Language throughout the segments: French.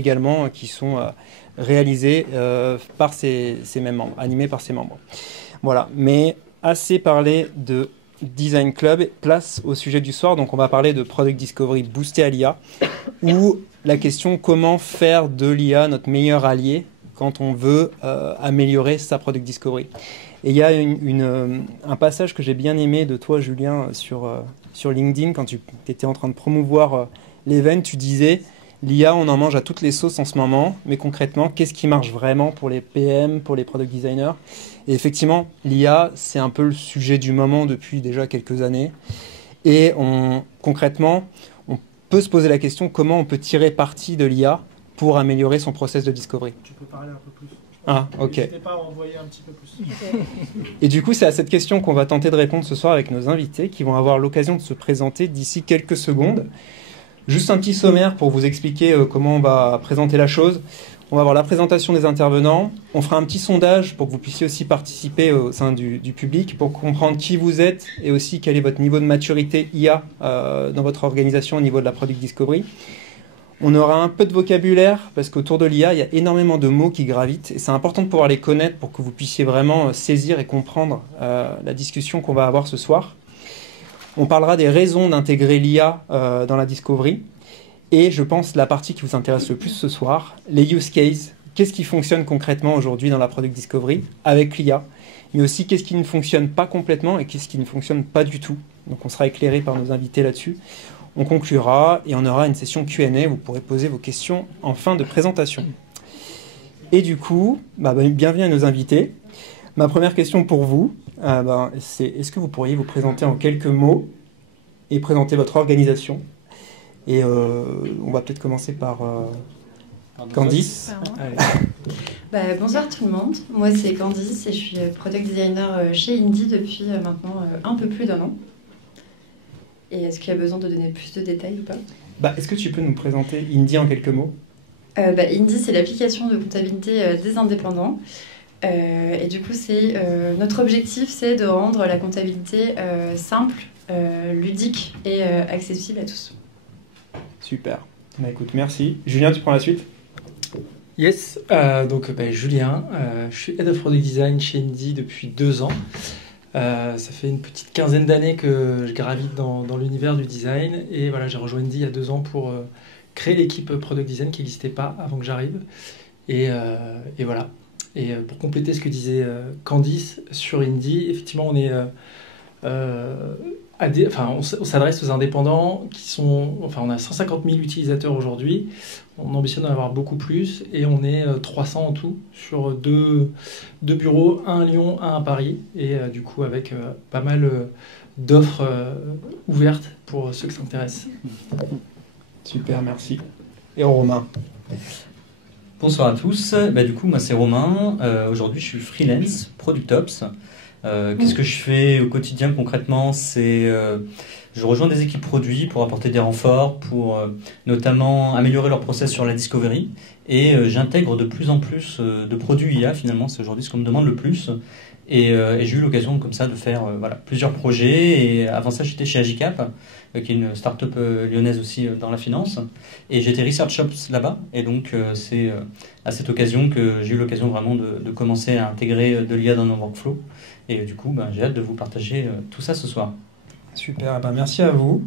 également qui sont réalisés par ces mêmes membres, animés par ces membres. Voilà, mais assez parlé de Design Club, place au sujet du soir. Donc on va parler de Product Discovery boosté à l'IA, ou la question comment faire de l'IA notre meilleur allié quand on veut améliorer sa Product Discovery. Et il y a un passage que j'ai bien aimé de toi, Julien, sur LinkedIn, quand tu étais en train de promouvoir l'event, tu disais l'IA, on en mange à toutes les sauces en ce moment, mais concrètement, qu'est-ce qui marche vraiment pour les PM, pour les product designers? Et effectivement, l'IA, c'est un peu le sujet du moment depuis déjà quelques années. Et concrètement, on peut se poser la question comment on peut tirer parti de l'IA pour améliorer son process de discovery. Tu peux parler un peu plus. Ah, ok. N'hésitez pas à envoyer un petit peu plus. Et du coup, c'est à cette question qu'on va tenter de répondre ce soir avec nos invités qui vont avoir l'occasion de se présenter d'ici quelques secondes. Juste un petit sommaire pour vous expliquer comment on va présenter la chose. On va avoir la présentation des intervenants. On fera un petit sondage pour que vous puissiez aussi participer au sein du public pour comprendre qui vous êtes et aussi quel est votre niveau de maturité IA dans votre organisation au niveau de la Product Discovery. On aura un peu de vocabulaire parce qu'autour de l'IA, il y a énormément de mots qui gravitent et c'est important de pouvoir les connaître pour que vous puissiez vraiment saisir et comprendre la discussion qu'on va avoir ce soir. On parlera des raisons d'intégrer l'IA dans la discovery. Et je pense la partie qui vous intéresse le plus ce soir, les use cases. Qu'est-ce qui fonctionne concrètement aujourd'hui dans la product discovery avec l'IA, mais aussi qu'est-ce qui ne fonctionne pas complètement et qu'est-ce qui ne fonctionne pas du tout. Donc on sera éclairé par nos invités là-dessus. On conclura et on aura une session Q&A. Vous pourrez poser vos questions en fin de présentation. Et du coup, bienvenue à nos invités. Ma première question pour vous, c'est est-ce que vous pourriez vous présenter en quelques mots et présenter votre organisation? Et on va peut-être commencer par Candice. Bonsoir tout le monde, moi c'est Candice et je suis product designer chez Indie depuis maintenant un peu plus d'1 an. Et est-ce qu'il y a besoin de donner plus de détails ou pas? Est-ce que tu peux nous présenter Indie en quelques mots? Indie, c'est l'application de comptabilité des indépendants. Et du coup, notre objectif, c'est de rendre la comptabilité simple, ludique et accessible à tous. Super. Écoute, merci. Julien, tu prends la suite? Yes, Julien, je suis Head of Product Design chez Indie depuis 2 ans. Ça fait une petite quinzaine d'années que je gravite dans l'univers du design. Et voilà, j'ai rejoint Indie il y a 2 ans pour créer l'équipe Product Design qui n'existait pas avant que j'arrive. Et voilà. Et pour compléter ce que disait Candice sur Indie, effectivement, on est... on s'adresse aux indépendants qui sont... on a 150 000 utilisateurs aujourd'hui. On ambitionne d'en avoir beaucoup plus. Et on est 300 en tout sur deux bureaux, un à Lyon, un à Paris. Et du coup, avec pas mal d'offres ouvertes pour ceux qui s'intéressent. Super, merci. Et Romain? Bonsoir à tous. Du coup, moi c'est Romain. Aujourd'hui, je suis freelance, Product Ops. Qu'est-ce que je fais au quotidien concrètement? Je rejoins des équipes produits pour apporter des renforts, pour notamment améliorer leur process sur la discovery. Et j'intègre de plus en plus de produits IA finalement. C'est aujourd'hui ce qu'on me demande le plus. Et j'ai eu l'occasion comme ça de faire plusieurs projets. Et avant ça, j'étais chez Agicap, qui est une start-up lyonnaise aussi dans la finance. Et j'étais Research Ops là-bas. Et donc, c'est à cette occasion que j'ai eu l'occasion vraiment de commencer à intégrer de l'IA dans nos workflows. Et du coup, j'ai hâte de vous partager tout ça ce soir. Super, merci à vous.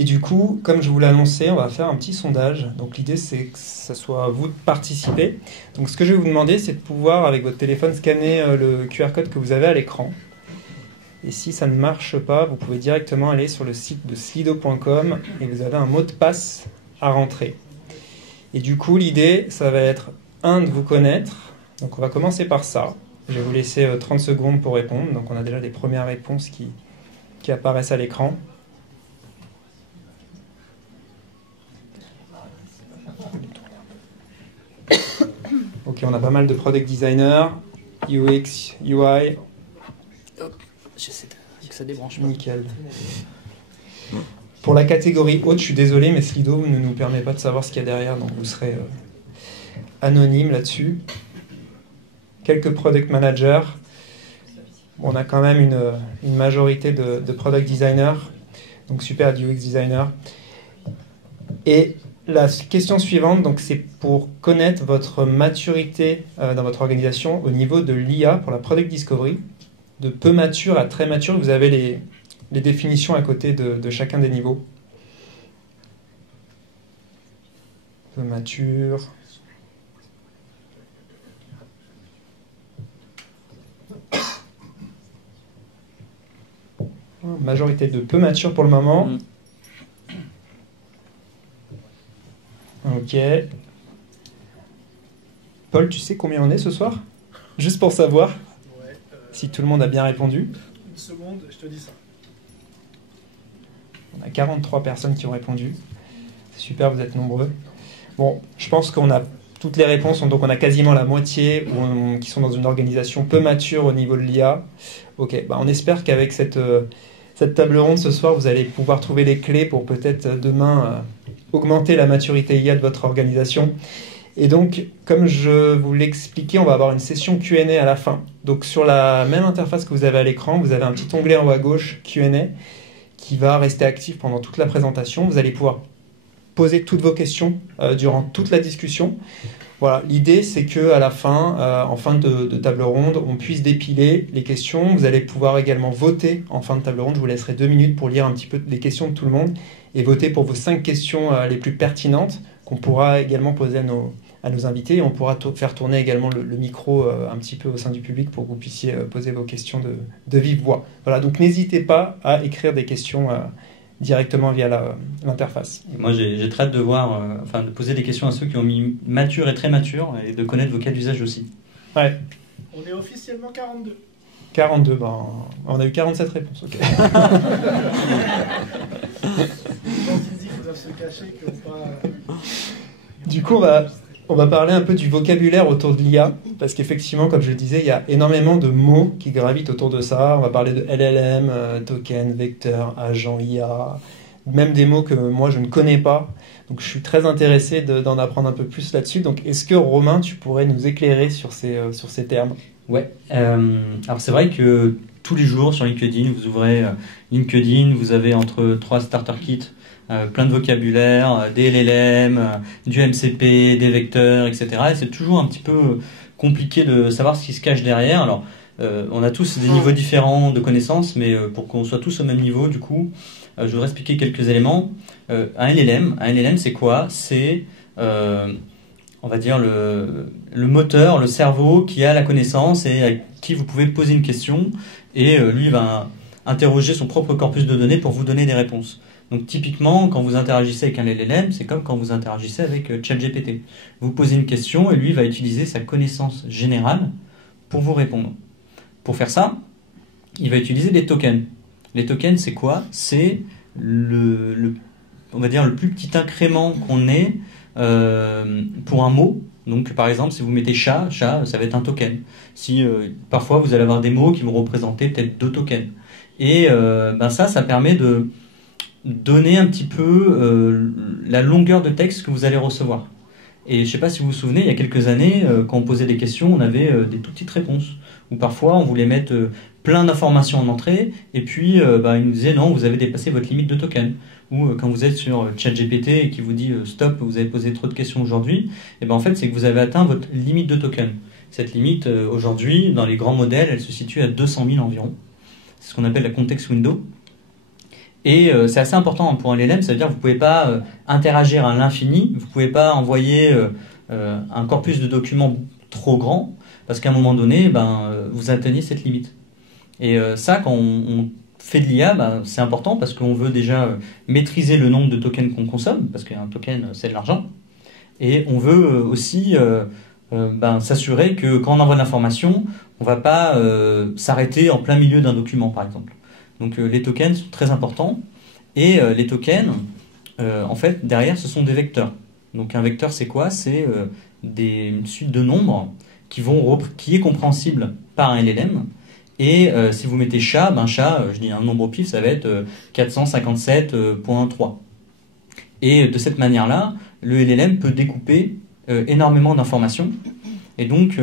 Et du coup, comme je vous l'ai annoncé, on va faire un petit sondage. Donc l'idée, c'est que ce soit à vous de participer. Donc ce que je vais vous demander, c'est de pouvoir, avec votre téléphone, scanner le QR code que vous avez à l'écran. Et si ça ne marche pas, vous pouvez directement aller sur le site de slido.com et vous avez un mot de passe à rentrer. Et du coup, l'idée, ça va être, de vous connaître. Donc on va commencer par ça. Je vais vous laisser 30 secondes pour répondre. Donc on a déjà des premières réponses qui apparaissent à l'écran. Ok, on a pas mal de product designers, UX, UI. Hop, j'essaie que ça débranche pas. Nickel. Pour la catégorie haute, je suis désolé, mais Slido ne nous permet pas de savoir ce qu'il y a derrière, donc vous serez anonyme là-dessus. Quelques product managers. On a quand même une majorité de product designers, donc super UX designers. Et la question suivante, donc c'est pour connaître votre maturité dans votre organisation au niveau de l'IA pour la Product Discovery, de peu mature à très mature. Vous avez les définitions à côté de chacun des niveaux. Peu mature. Majorité de peu mature pour le moment. Ok. Paul, tu sais combien on est ce soir? Juste pour savoir si tout le monde a bien répondu. Une seconde, je te dis ça. On a 43 personnes qui ont répondu. C'est super, vous êtes nombreux. Bon, je pense qu'on a toutes les réponses, donc on a quasiment la moitié qui sont dans une organisation peu mature au niveau de l'IA. Ok, bah on espère qu'avec cette table ronde ce soir, vous allez pouvoir trouver les clés pour peut-être demain augmenter la maturité IA de votre organisation. Et donc, comme je vous l'expliquais, on va avoir une session Q&A à la fin. Donc sur la même interface que vous avez à l'écran, vous avez un petit onglet en haut à gauche, Q&A, qui va rester actif pendant toute la présentation. Vous allez pouvoir poser toutes vos questions durant toute la discussion. Voilà, l'idée c'est que à la fin, en fin de table ronde, on puisse dépiler les questions. Vous allez pouvoir également voter en fin de table ronde. Je vous laisserai 2 minutes pour lire un petit peu les questions de tout le monde et voter pour vos 5 questions les plus pertinentes qu'on pourra également poser à nos invités. Et on pourra faire tourner également le micro un petit peu au sein du public pour que vous puissiez poser vos questions de vive voix. Voilà, donc n'hésitez pas à écrire des questions directement via l'interface. Moi, j'ai très hâte de voir, de poser des questions à ceux qui ont mis mature et très mature et de connaître vos cas d'usage aussi. Ouais. On est officiellement 42. 42, on a eu 47 réponses. Okay. Les gens qui disent qu'ils doivent se cacher, qui n'ont pas... Du coup, on va parler un peu du vocabulaire autour de l'IA, parce qu'effectivement, comme je le disais, il y a énormément de mots qui gravitent autour de ça. On va parler de LLM, token, vecteur, agent IA, même des mots que moi je ne connais pas. Donc je suis très intéressé d'en apprendre un peu plus là-dessus. Donc est-ce que Romain, tu pourrais nous éclairer sur ces termes? Ouais, alors c'est vrai que tous les jours sur LinkedIn, vous ouvrez LinkedIn, vous avez entre 3 starter kits, plein de vocabulaire, des LLM, du MCP, des vecteurs, etc. Et c'est toujours un petit peu compliqué de savoir ce qui se cache derrière. Alors, on a tous des niveaux différents de connaissances, mais pour qu'on soit tous au même niveau, du coup, je voudrais expliquer quelques éléments. Un LLM, c'est quoi? C'est, on va dire, le moteur, le cerveau qui a la connaissance et à qui vous pouvez poser une question, et lui va interroger son propre corpus de données pour vous donner des réponses. Donc typiquement, quand vous interagissez avec un LLM, c'est comme quand vous interagissez avec ChatGPT. Vous posez une question et lui va utiliser sa connaissance générale pour vous répondre. Pour faire ça, il va utiliser des tokens. Les tokens, c'est quoi? C'est on va dire le plus petit incrément qu'on ait pour un mot. Donc par exemple, si vous mettez chat, ça va être un token. Si parfois vous allez avoir des mots qui vont représenter peut-être 2 tokens. Et ça permet de donner un petit peu la longueur de texte que vous allez recevoir. Et je ne sais pas si vous vous souvenez, il y a quelques années, quand on posait des questions, on avait des toutes petites réponses. Ou parfois, on voulait mettre plein d'informations en entrée, et puis il nous disait non, vous avez dépassé votre limite de token. Ou quand vous êtes sur ChatGPT et qui vous dit stop, vous avez posé trop de questions aujourd'hui, et en fait, c'est que vous avez atteint votre limite de token. Cette limite, aujourd'hui, dans les grands modèles, elle se situe à 200 000 environ. C'est ce qu'on appelle la context window. Et c'est assez important pour un LLM, ça veut dire que vous ne pouvez pas interagir à l'infini, vous ne pouvez pas envoyer un corpus de documents trop grand, parce qu'à un moment donné, vous atteignez cette limite. Et ça, quand on fait de l'IA, c'est important parce qu'on veut déjà maîtriser le nombre de tokens qu'on consomme, parce qu'un token, c'est de l'argent. Et on veut aussi s'assurer que quand on envoie de l'information, on ne va pas s'arrêter en plein milieu d'un document, par exemple. Donc les tokens sont très importants. Et les tokens, en fait, derrière, ce sont des vecteurs. Donc un vecteur, c'est quoi? C'est une suite de nombres qui est compréhensible par un LLM. Et si vous mettez chat, je dis un nombre au pif, ça va être 457.3. Et de cette manière-là, le LLM peut découper énormément d'informations. Et donc,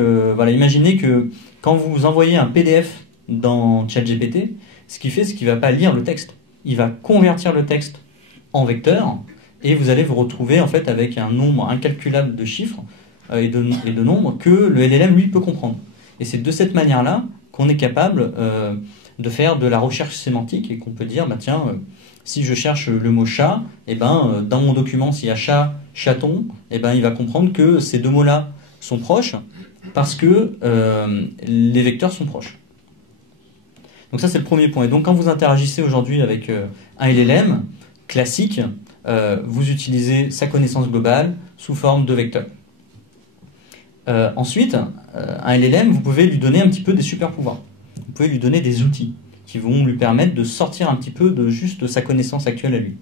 imaginez que quand vous envoyez un PDF dans ChatGPT, ce qu'il fait, c'est qu'il ne va pas lire le texte. Il va convertir le texte en vecteur et vous allez vous retrouver en fait avec un nombre incalculable de chiffres et de nombres que le LLM lui peut comprendre. Et c'est de cette manière-là qu'on est capable de faire de la recherche sémantique et qu'on peut dire, bah tiens, si je cherche le mot chat, et dans mon document, s'il y a chat, chaton, il va comprendre que ces deux mots-là sont proches parce que les vecteurs sont proches. Donc ça, c'est le premier point. Et donc, quand vous interagissez aujourd'hui avec un LLM classique, vous utilisez sa connaissance globale sous forme de vecteurs. Ensuite, un LLM, vous pouvez lui donner un petit peu des super pouvoirs. Vous pouvez lui donner des outils qui vont lui permettre de sortir un petit peu de juste sa connaissance actuelle à lui.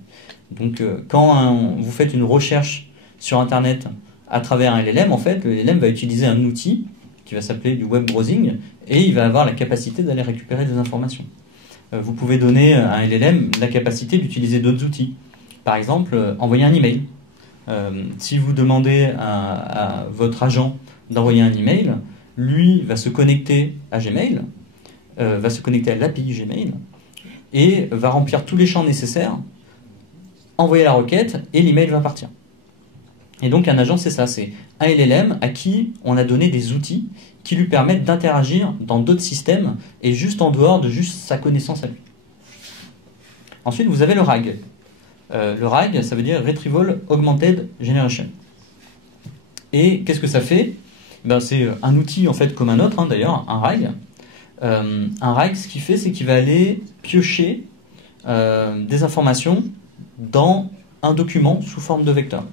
Donc, quand vous faites une recherche sur Internet à travers un LLM, en fait, le LLM va utiliser un outil qui va s'appeler du web browsing et il va avoir la capacité d'aller récupérer des informations. Vous pouvez donner à un LLM la capacité d'utiliser d'autres outils. Par exemple, envoyer un email. Si vous demandez à votre agent d'envoyer un email, lui va se connecter à Gmail, va se connecter à l'API Gmail et va remplir tous les champs nécessaires, envoyer la requête et l'email va partir. Et donc un agent, c'est ça, c'est un LLM à qui on a donné des outils qui lui permettent d'interagir dans d'autres systèmes et juste en dehors de juste sa connaissance à lui. Ensuite, vous avez le RAG. Le RAG, ça veut dire Retrieval Augmented Generation. Et qu'est-ce que ça fait ? C'est un outil en fait comme un autre, d'ailleurs, un RAG. Un RAG, ce qu'il fait, c'est qu'il va aller piocher des informations dans un document sous forme de vecteur.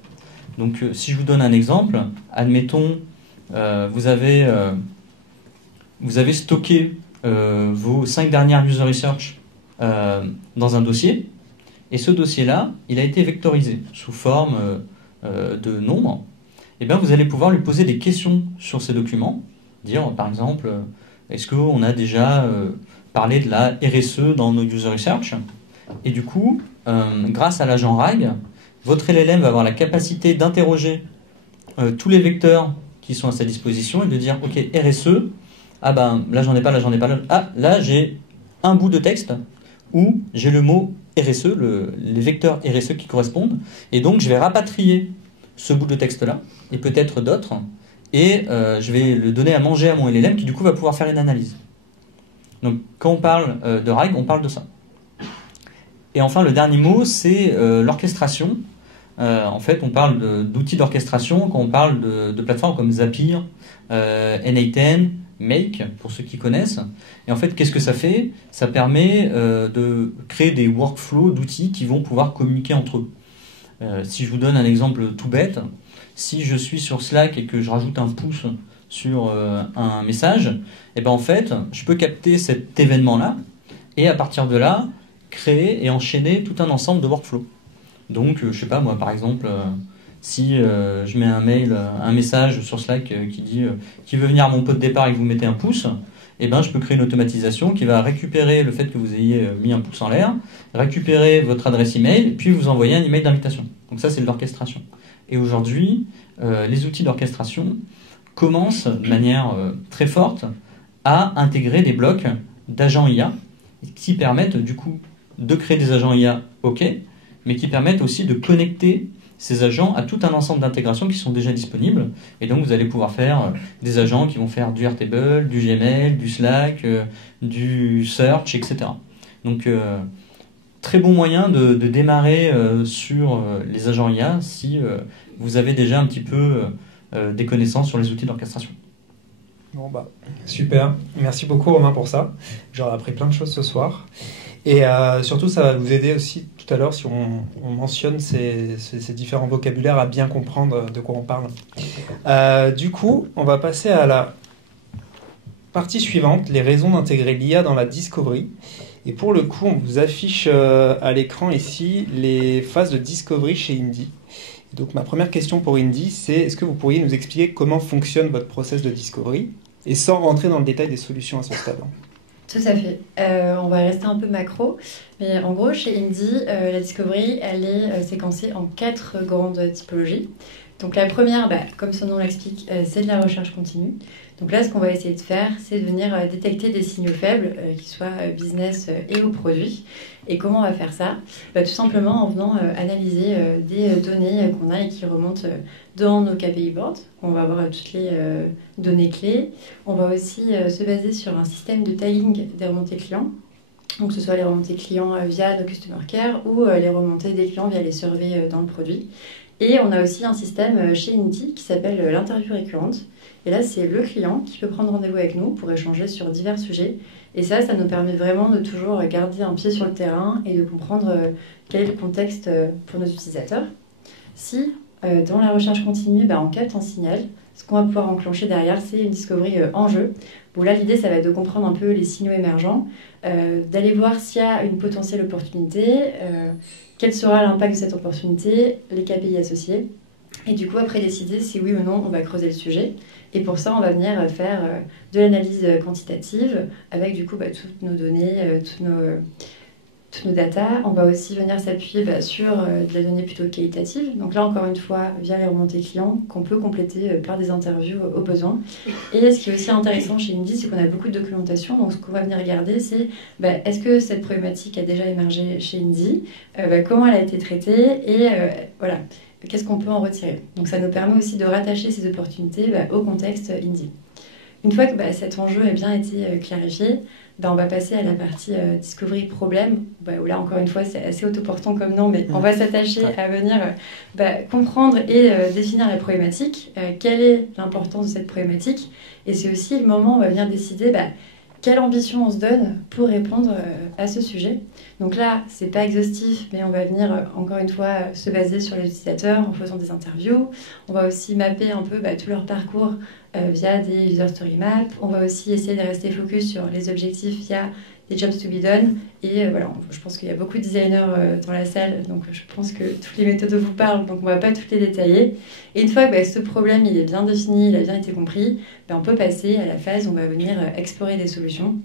Donc, si je vous donne un exemple, admettons, vous avez stocké vos 5 dernières user research dans un dossier, et ce dossier-là, il a été vectorisé sous forme de nombres. Et bien, vous allez pouvoir lui poser des questions sur ces documents, dire par exemple, est-ce qu'on a déjà parlé de la RSE dans nos user research? Et du coup, grâce à l'agent RAG, votre LLM va avoir la capacité d'interroger tous les vecteurs qui sont à sa disposition et de dire, ok, RSE, là j'en ai pas, là j'ai un bout de texte où j'ai le mot RSE, les vecteurs RSE qui correspondent, et donc je vais rapatrier ce bout de texte-là, et peut-être d'autres, et je vais le donner à manger à mon LLM qui du coup va pouvoir faire une analyse. Donc quand on parle de RAG, on parle de ça. Et enfin, le dernier mot, c'est l'orchestration. En fait, on parle d'outils d'orchestration quand on parle de plateformes comme Zapier, N8N, Make, pour ceux qui connaissent. Et en fait, qu'est-ce que ça fait ? Ça permet de créer des workflows d'outils qui vont pouvoir communiquer entre eux. Si je vous donne un exemple tout bête, si je suis sur Slack et que je rajoute un pouce sur un message, et en fait, je peux capter cet événement-là et à partir de là, créer et enchaîner tout un ensemble de workflows. Donc, je sais pas, moi, par exemple, si je mets un message sur Slack qui dit qui veut venir à mon pot de départ et que vous mettez un pouce, je peux créer une automatisation qui va récupérer le fait que vous ayez mis un pouce en l'air, récupérer votre adresse email, puis vous envoyer un email d'invitation. Donc ça, c'est de l'orchestration. Et aujourd'hui, les outils d'orchestration commencent de manière très forte à intégrer des blocs d'agents IA qui permettent du coup de créer des agents IA, ok, mais qui permettent aussi de connecter ces agents à tout un ensemble d'intégrations qui sont déjà disponibles. Et donc, vous allez pouvoir faire des agents qui vont faire du Airtable, du Gmail, du Slack, du Search, etc. Donc, très bon moyen de démarrer sur les agents IA si vous avez déjà un petit peu des connaissances sur les outils d'orchestration. Bon, super. Merci beaucoup, Romain, pour ça. J'aurais appris plein de choses ce soir. Et surtout, ça va vous aider aussi tout à l'heure si on mentionne ces différents vocabulaires à bien comprendre de quoi on parle. Du coup, on va passer à la partie suivante, les raisons d'intégrer l'IA dans la discovery. Et pour le coup, on vous affiche à l'écran ici les phases de discovery chez Indy. Donc ma première question pour Indy, c'est est-ce que vous pourriez nous expliquer comment fonctionne votre process de discovery et sans rentrer dans le détail des solutions à ce stade? Tout à fait. On va rester un peu macro, mais en gros, chez Indy, la discovery, elle est séquencée en 4 grandes typologies. Donc la première, comme son nom l'explique, c'est de la recherche continue. Donc là, ce qu'on va essayer de faire, c'est de venir détecter des signaux faibles, qu'ils soient business et ou produits. Et comment on va faire ça? Tout simplement en venant analyser des données qu'on a et qui remontent dans nos KPI boards. On va avoir toutes les données clés. On va aussi se baser sur un système de tagging des remontées clients. Donc que ce soit les remontées clients via nos Customer Care ou les remontées des clients via les surveys dans le produit. Et on a aussi un système chez Indy qui s'appelle l'interview récurrente. Et là, c'est le client qui peut prendre rendez-vous avec nous pour échanger sur divers sujets. Et ça nous permet vraiment de toujours garder un pied sur le terrain et de comprendre quel est le contexte pour nos utilisateurs. Si, dans la recherche continue, on capte un signal, ce qu'on va pouvoir enclencher derrière, c'est une discovery en jeu. Bon, là, l'idée, ça va être de comprendre un peu les signaux émergents, d'aller voir s'il y a une potentielle opportunité, quel sera l'impact de cette opportunité, les KPI associés, et du coup, après, décider si oui ou non on va creuser le sujet. Et pour ça, on va venir faire de l'analyse quantitative avec du coup toutes nos données, toutes nos datas. On va aussi venir s'appuyer sur de la donnée plutôt qualitative. Donc là, encore une fois, via les remontées clients qu'on peut compléter par des interviews au besoin. Et ce qui est aussi intéressant chez Indy, c'est qu'on a beaucoup de documentation. Donc ce qu'on va venir regarder, c'est est-ce que cette problématique a déjà émergé chez Indy, comment elle a été traitée et voilà. Qu'est-ce qu'on peut en retirer? Donc ça nous permet aussi de rattacher ces opportunités au contexte Indy. Une fois que cet enjeu a bien été clarifié, on va passer à la partie discovery problème, où là encore une fois c'est assez autoportant comme nom, mais on va s'attacher à venir comprendre et définir la problématique, quelle est l'importance de cette problématique, et c'est aussi le moment où on va venir décider quelle ambition on se donne pour répondre à ce sujet. Donc là, c'est pas exhaustif, mais on va venir encore une fois se baser sur les utilisateurs en faisant des interviews. On va aussi mapper un peu tout leur parcours via des user story maps. On va aussi essayer de rester focus sur les objectifs via des jobs to be done. Et voilà, je pense qu'il y a beaucoup de designers dans la salle, donc je pense que toutes les méthodes vous parlent, donc on ne va pas toutes les détailler. Et une fois que ce problème il est bien défini, il a bien été compris, on peut passer à la phase où on va venir explorer des solutions.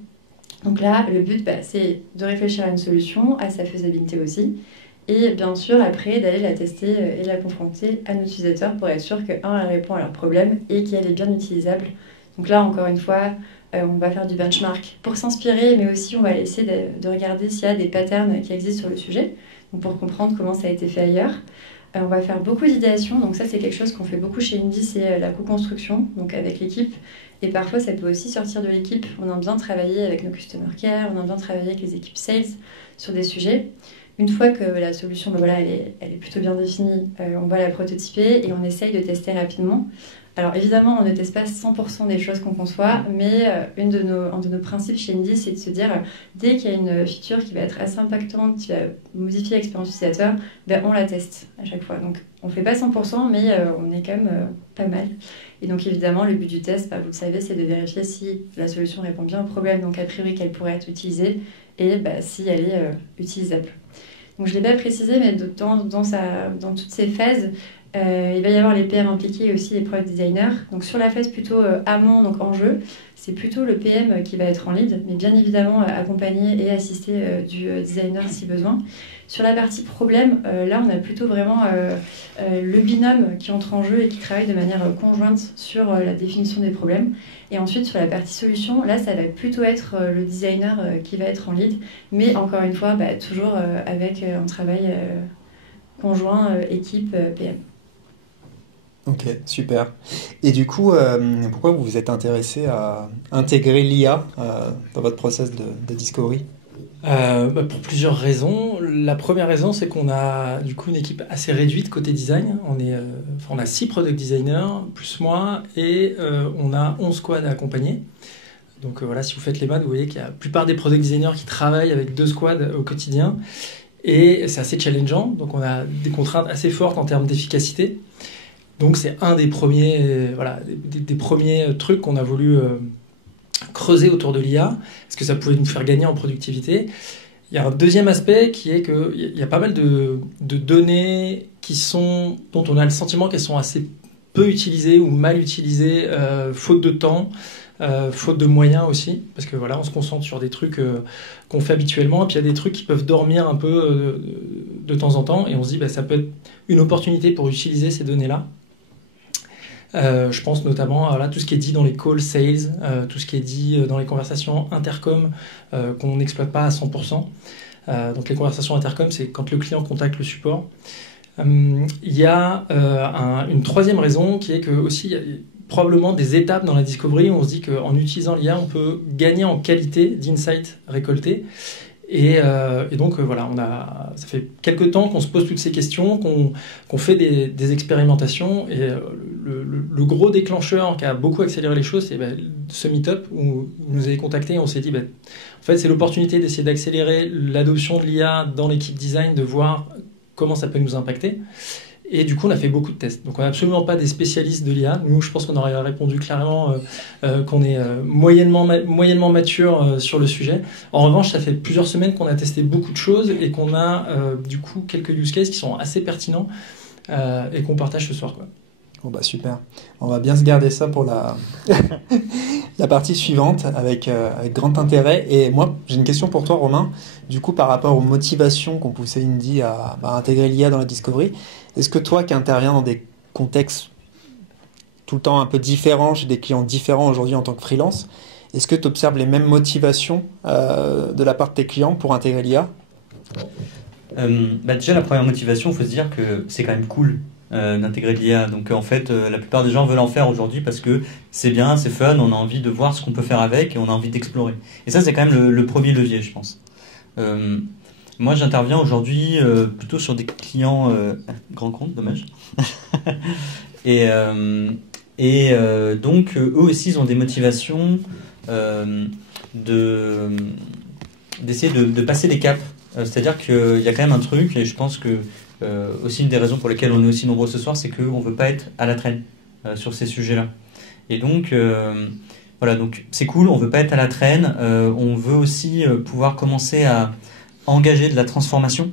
Donc là, le but, c'est de réfléchir à une solution, à sa faisabilité aussi, et bien sûr, après, d'aller la tester et la confronter à nos utilisateurs pour être sûr elle répond à leurs problèmes et qu'elle est bien utilisable. Donc là, encore une fois, on va faire du benchmark pour s'inspirer, mais aussi on va essayer de regarder s'il y a des patterns qui existent sur le sujet, donc pour comprendre comment ça a été fait ailleurs. On va faire beaucoup d'idéation, donc ça c'est quelque chose qu'on fait beaucoup chez Indy, c'est la co-construction, donc avec l'équipe. Et parfois ça peut aussi sortir de l'équipe. On aime bien travailler avec nos customer care, on aime bien travailler avec les équipes sales sur des sujets. Une fois que la solution elle est plutôt bien définie, on va la prototyper et on essaye de tester rapidement. Alors évidemment, on ne teste pas 100% des choses qu'on conçoit, mais un de nos principes chez Indy, c'est de se dire, dès qu'il y a une feature qui va être assez impactante, qui va modifier l'expérience utilisateur, on la teste à chaque fois. Donc on ne fait pas 100%, mais on est quand même pas mal. Et donc évidemment, le but du test, vous le savez, c'est de vérifier si la solution répond bien au problème, donc a priori qu'elle pourrait être utilisée, et si elle est utilisable. Donc je ne l'ai pas précisé, mais dans toutes ces phases, il va y avoir les PM impliqués et aussi les product designers. Donc sur la phase plutôt amont, donc en jeu, c'est plutôt le PM qui va être en lead, mais bien évidemment accompagné et assisté du designer si besoin. Sur la partie problème, là on a plutôt vraiment le binôme qui entre en jeu et qui travaille de manière conjointe sur la définition des problèmes. Et ensuite sur la partie solution, là ça va plutôt être le designer qui va être en lead, mais encore une fois toujours avec un travail conjoint équipe PM. Ok, super. Et du coup, pourquoi vous vous êtes intéressé à intégrer l'IA dans votre process de discovery? Pour plusieurs raisons. La première raison, c'est qu'on a du coup une équipe assez réduite côté design. On a 6 product designers, plus moi, et on a 11 squads à accompagner. Donc voilà, si vous faites les maths, vous voyez qu'il y a la plupart des product designers qui travaillent avec 2 squads au quotidien. Et c'est assez challengeant, donc on a des contraintes assez fortes en termes d'efficacité. Donc c'est un des premiers, des premiers trucs qu'on a voulu creuser autour de l'IA, parce que ça pouvait nous faire gagner en productivité. Il y a un deuxième aspect qui est qu'il y a pas mal de données dont on a le sentiment qu'elles sont assez peu utilisées ou mal utilisées, faute de temps, faute de moyens aussi, parce que voilà, on se concentre sur des trucs qu'on fait habituellement, et puis il y a des trucs qui peuvent dormir un peu de temps en temps, et on se dit ça peut être une opportunité pour utiliser ces données-là. Je pense notamment à tout ce qui est dit dans les call sales, tout ce qui est dit dans les conversations intercom qu'on n'exploite pas à 100%. Donc les conversations intercom, c'est quand le client contacte le support. Il y a une troisième raison qui est que aussi il y a probablement des étapes dans la discovery où on se dit qu'en utilisant l'IA, on peut gagner en qualité d'insights récoltés. Et donc voilà, ça fait quelques temps qu'on se pose toutes ces questions, qu'on fait des expérimentations. Et le gros déclencheur qui a beaucoup accéléré les choses, c'est ce meet-up où vous nous avez contacté et on s'est dit, en fait, c'est l'opportunité d'essayer d'accélérer l'adoption de l'IA dans l'équipe design, de voir comment ça peut nous impacter. Et du coup, on a fait beaucoup de tests. Donc, on n'est absolument pas des spécialistes de l'IA. Nous, je pense qu'on aurait répondu clairement qu'on est moyennement mature sur le sujet. En revanche, ça fait plusieurs semaines qu'on a testé beaucoup de choses et qu'on a du coup quelques use cases qui sont assez pertinents et qu'on partage ce soir, quoi. Bon super. On va bien se garder ça pour la, la partie suivante avec grand intérêt. Et moi, j'ai une question pour toi, Romain. Du coup, par rapport aux motivations qu'ont poussé Indy à intégrer l'IA dans la discovery, est-ce que toi qui interviens dans des contextes tout le temps un peu différents, chez des clients différents aujourd'hui en tant que freelance, est-ce que tu observes les mêmes motivations de la part de tes clients pour intégrer l'IA ? Déjà, la première motivation, il faut se dire que c'est quand même cool d'intégrer de l'IA. Donc en fait, la plupart des gens veulent en faire aujourd'hui parce que c'est bien, c'est fun, on a envie de voir ce qu'on peut faire avec et on a envie d'explorer. Et ça, c'est quand même le premier levier, je pense. Moi, j'interviens aujourd'hui plutôt sur des clients grands comptes, dommage. Donc, eux aussi, ils ont des motivations d'essayer de passer des caps. C'est-à-dire qu'il y a quand même un truc, et je pense que aussi une des raisons pour lesquelles on est aussi nombreux ce soir, c'est qu'on ne veut pas être à la traîne sur ces sujets-là. Et donc, voilà, donc c'est cool, on ne veut pas être à la traîne, on veut aussi pouvoir commencer à engager de la transformation.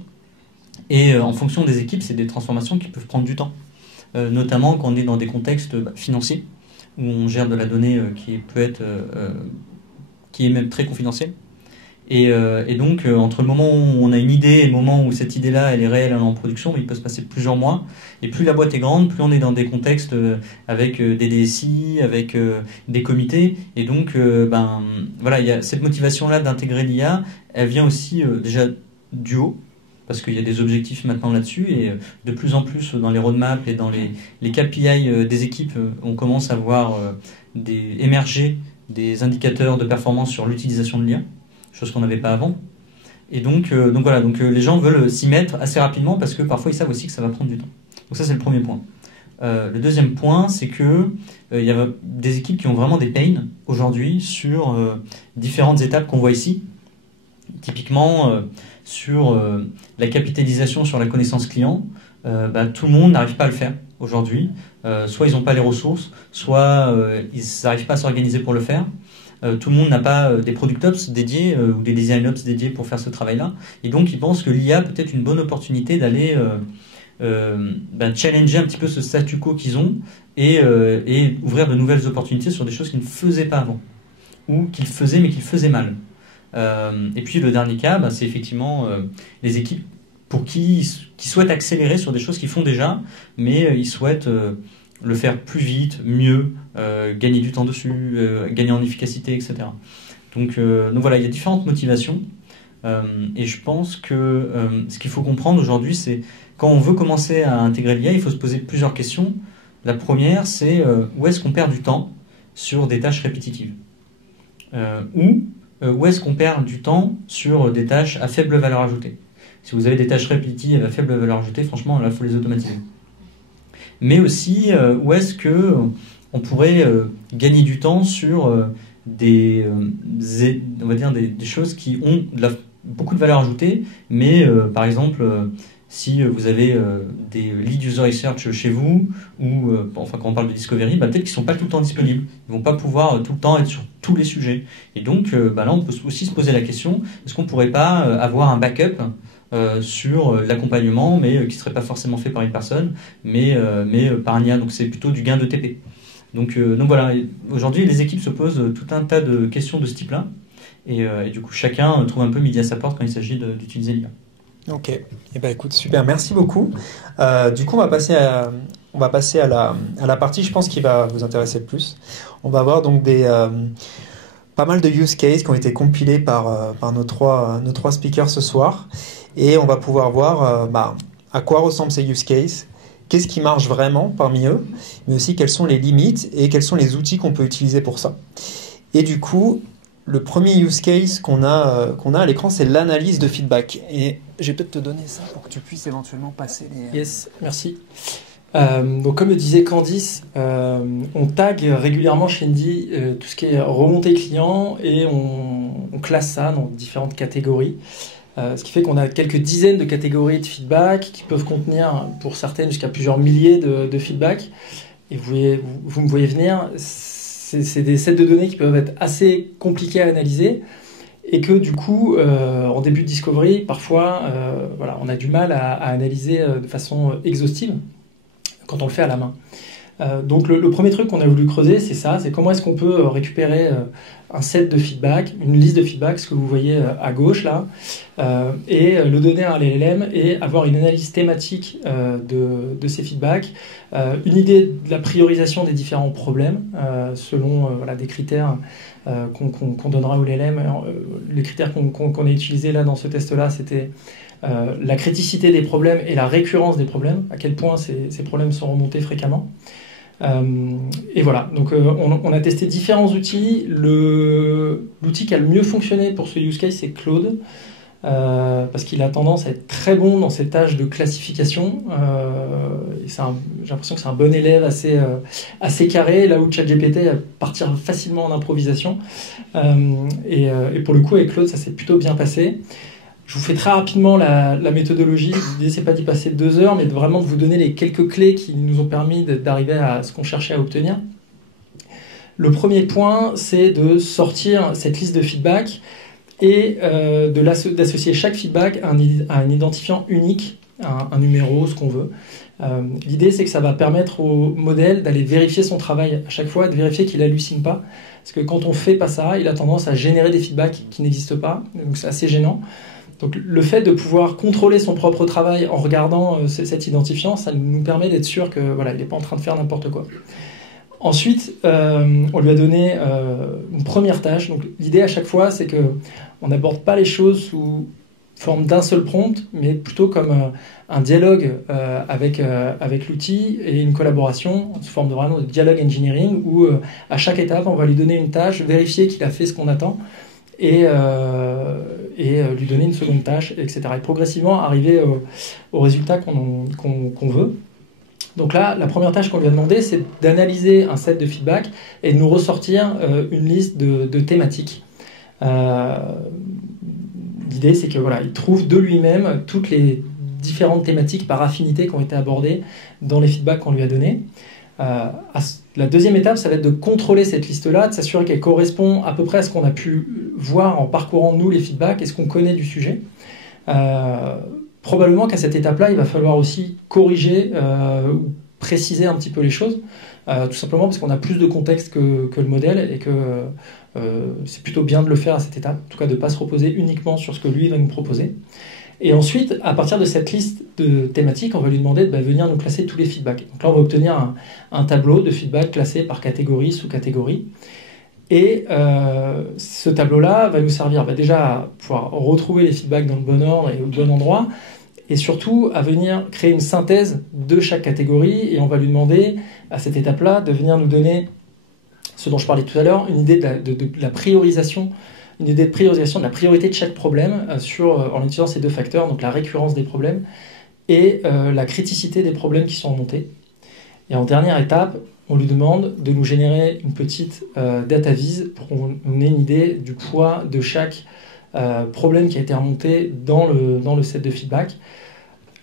Et en fonction des équipes, c'est des transformations qui peuvent prendre du temps. Notamment quand on est dans des contextes financiers, où on gère de la donnée qui est même très confidentielle. Et donc, entre le moment où on a une idée et le moment où cette idée-là, elle est réelle, elle est en production, il peut se passer plusieurs mois. Et plus la boîte est grande, plus on est dans des contextes avec des DSI, avec des comités. Et donc, voilà, il y a cette motivation-là d'intégrer l'IA. Elle vient aussi déjà du haut, parce qu'il y a des objectifs maintenant là-dessus. Et de plus en plus, dans les roadmaps et dans les KPI des équipes, on commence à voir émerger des indicateurs de performance sur l'utilisation de l'IA. Chose qu'on n'avait pas avant. Et donc voilà, les gens veulent s'y mettre assez rapidement parce que parfois ils savent aussi que ça va prendre du temps. Donc ça, c'est le premier point. Le deuxième point, c'est que il y a des équipes qui ont vraiment des pains aujourd'hui sur différentes étapes qu'on voit ici. Typiquement, sur la capitalisation sur la connaissance client, tout le monde n'arrive pas à le faire aujourd'hui. Soit ils n'ont pas les ressources, soit ils n'arrivent pas à s'organiser pour le faire. Tout le monde n'a pas des product ops dédiés ou des design ops dédiés pour faire ce travail-là. Et donc, ils pensent que l'IA peut être une bonne opportunité d'aller challenger un petit peu ce statu quo qu'ils ont et ouvrir de nouvelles opportunités sur des choses qu'ils ne faisaient pas avant ou qu'ils faisaient mais qu'ils faisaient mal. Et puis, le dernier cas, c'est effectivement les équipes pour qui souhaitent accélérer sur des choses qu'ils font déjà, mais ils souhaitent le faire plus vite, mieux, gagner du temps dessus, gagner en efficacité, etc. Donc voilà, il y a différentes motivations. Et je pense que ce qu'il faut comprendre aujourd'hui, c'est quand on veut commencer à intégrer l'IA, il faut se poser plusieurs questions. La première, c'est où est-ce qu'on perd du temps sur des tâches répétitives où est-ce qu'on perd du temps sur des tâches à faible valeur ajoutée. Si vous avez des tâches répétitives à faible valeur ajoutée, franchement, là, il faut les automatiser. Mais aussi, où est-ce qu'on pourrait gagner du temps sur on va dire des choses qui ont beaucoup de valeur ajoutée, mais par exemple, si vous avez des lead user research chez vous, ou quand on parle de discovery, peut-être qu'ils ne sont pas tout le temps disponibles. Ils ne vont pas pouvoir tout le temps être sur tous les sujets. Et donc, là, on peut aussi se poser la question, est-ce qu'on ne pourrait pas avoir un backup sur l'accompagnement, mais qui ne serait pas forcément fait par une personne, mais par un IA. Donc c'est plutôt du gain de TP. Donc voilà, aujourd'hui les équipes se posent tout un tas de questions de ce type-là, et du coup chacun trouve un peu midi à sa porte quand il s'agit d'utiliser l'IA. Ok, écoute, super, merci beaucoup. Du coup on va passer on va passer à la partie, je pense, qui va vous intéresser le plus. On va avoir donc pas mal de use cases qui ont été compilés par nos trois speakers ce soir. Et on va pouvoir voir à quoi ressemblent ces use cases, qu'est-ce qui marche vraiment parmi eux, mais aussi quelles sont les limites et quels sont les outils qu'on peut utiliser pour ça. Et du coup, le premier use case qu'on a à l'écran, c'est l'analyse de feedback. Et je vais peut-être te donner ça pour que tu puisses éventuellement passer les... Yes, merci. Donc comme le disait Candice, on tag régulièrement chez Indy tout ce qui est remontée client et on classe ça dans différentes catégories. Ce qui fait qu'on a quelques dizaines de catégories de feedback qui peuvent contenir pour certaines jusqu'à plusieurs milliers de feedback. Et vous me voyez venir, c'est des sets de données qui peuvent être assez compliqués à analyser et que du coup, en début de discovery, parfois, on a du mal à analyser de façon exhaustive quand on le fait à la main. Donc le premier truc qu'on a voulu creuser, c'est ça, c'est comment est-ce qu'on peut récupérer un set de feedback, une liste de feedback, ce que vous voyez à gauche là, et le donner à un LLM et avoir une analyse thématique de ces feedbacks, une idée de la priorisation des différents problèmes selon des critères qu'on donnera au LLM. Les critères qu'on a utilisés là dans ce test-là, c'était la criticité des problèmes et la récurrence des problèmes, à quel point ces problèmes sont remontés fréquemment. Et voilà, donc on a testé différents outils. L'outil qui a le mieux fonctionné pour ce use case, c'est Claude, parce qu'il a tendance à être très bon dans ses tâches de classification. J'ai l'impression que c'est un bon élève assez carré, là où ChatGPT va partir facilement en improvisation. Et pour le coup, avec Claude, ça s'est plutôt bien passé. Je vous fais très rapidement la méthodologie. L'idée, c'est pas d'y passer 2 heures, mais vraiment de vous donner les quelques clés qui nous ont permis d'arriver à ce qu'on cherchait à obtenir. Le premier point, c'est de sortir cette liste de feedback et d'associer chaque feedback à un identifiant unique, un numéro, ce qu'on veut. L'idée, c'est que ça va permettre au modèle d'aller vérifier son travail à chaque fois, de vérifier qu'il hallucine pas. Parce que quand on fait pas ça, il a tendance à générer des feedbacks qui n'existent pas. Donc c'est assez gênant. Donc le fait de pouvoir contrôler son propre travail en regardant cet identifiant, ça nous permet d'être sûr que il n'est pas en train de faire n'importe quoi. Ensuite, on lui a donné une première tâche. Donc l'idée à chaque fois, c'est qu'on n'aborde pas les choses sous forme d'un seul prompt, mais plutôt comme un dialogue avec l'outil et une collaboration sous forme vraiment de dialogue engineering où à chaque étape, on va lui donner une tâche, vérifier qu'il a fait ce qu'on attend et lui donner une seconde tâche, etc. Et progressivement arriver au résultat qu'on veut. Donc là, la première tâche qu'on lui a demandé, c'est d'analyser un set de feedback et de nous ressortir une liste de thématiques. L'idée, c'est que il trouve de lui-même toutes les différentes thématiques par affinité qui ont été abordées dans les feedbacks qu'on lui a donnés. La deuxième étape, ça va être de contrôler cette liste-là, de s'assurer qu'elle correspond à peu près à ce qu'on a pu voir en parcourant nous les feedbacks et ce qu'on connaît du sujet. Probablement qu'à cette étape-là, il va falloir aussi corriger ou préciser un petit peu les choses, tout simplement parce qu'on a plus de contexte que le modèle et que c'est plutôt bien de le faire à cette étape, en tout cas de ne pas se reposer uniquement sur ce que lui va nous proposer. Et ensuite, à partir de cette liste de thématiques, on va lui demander de venir nous classer tous les feedbacks. Donc là, on va obtenir un tableau de feedback classé par catégorie, sous-catégorie. Et ce tableau-là va nous servir déjà à pouvoir retrouver les feedbacks dans le bon ordre et au bon endroit, et surtout à venir créer une synthèse de chaque catégorie. Et on va lui demander, à cette étape-là, de venir nous donner ce dont je parlais tout à l'heure, une idée de la priorisation, une idée de priorisation de la priorité de chaque problème en utilisant ces 2 facteurs, donc la récurrence des problèmes et la criticité des problèmes qui sont remontés. Et en dernière étape, on lui demande de nous générer une petite data vise pour qu'on ait une idée du poids de chaque problème qui a été remonté dans le set de feedback.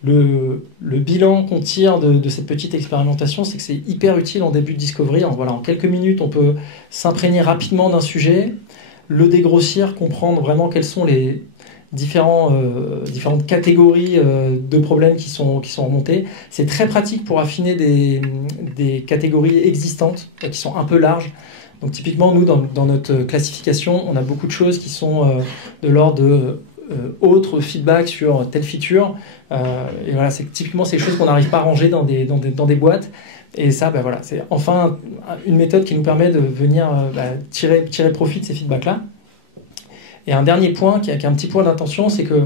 Le bilan qu'on tire de cette petite expérimentation, c'est que c'est hyper utile en début de discovery. En quelques minutes, on peut s'imprégner rapidement d'un sujet, le dégrossir, comprendre vraiment quelles sont les différentes catégories de problèmes qui sont remontés. C'est très pratique pour affiner des catégories existantes qui sont un peu larges. Donc typiquement, nous, dans notre classification, on a beaucoup de choses qui sont de l'ordre de autre feedback sur telle feature. Et voilà, typiquement c'est des choses qu'on n'arrive pas à ranger dans des boîtes. Et ça, ben voilà, c'est enfin une méthode qui nous permet de venir tirer profit de ces feedbacks-là. Et un dernier point, qui est un petit point d'attention, c'est que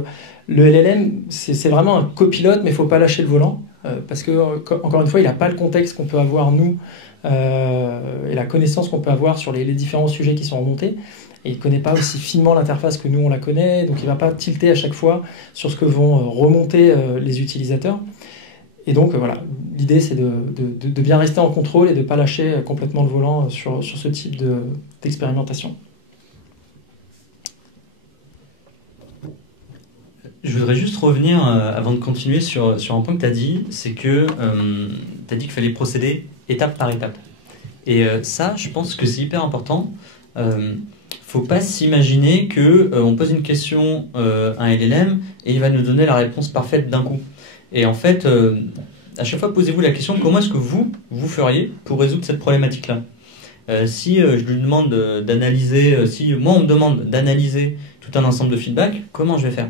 le LLM, c'est vraiment un copilote, mais il ne faut pas lâcher le volant. Parce que, encore une fois, il n'a pas le contexte qu'on peut avoir nous et la connaissance qu'on peut avoir sur les différents sujets qui sont remontés. Et il ne connaît pas aussi finement l'interface que nous, on la connaît. Donc, il ne va pas tilter à chaque fois sur ce que vont remonter les utilisateurs. Et donc, voilà, l'idée, c'est de bien rester en contrôle et de ne pas lâcher complètement le volant sur ce type d'expérimentation. Je voudrais juste revenir, avant de continuer, sur un point que tu as dit, c'est que tu as dit qu'il fallait procéder étape par étape. Et ça, je pense que c'est hyper important. Faut pas s'imaginer qu'on pose une question à un LLM et il va nous donner la réponse parfaite d'un coup. Et en fait, à chaque fois, posez-vous la question, comment est-ce que vous feriez pour résoudre cette problématique-là ? Si je lui demande d'analyser, si moi on me demande d'analyser tout un ensemble de feedback, comment je vais faire ?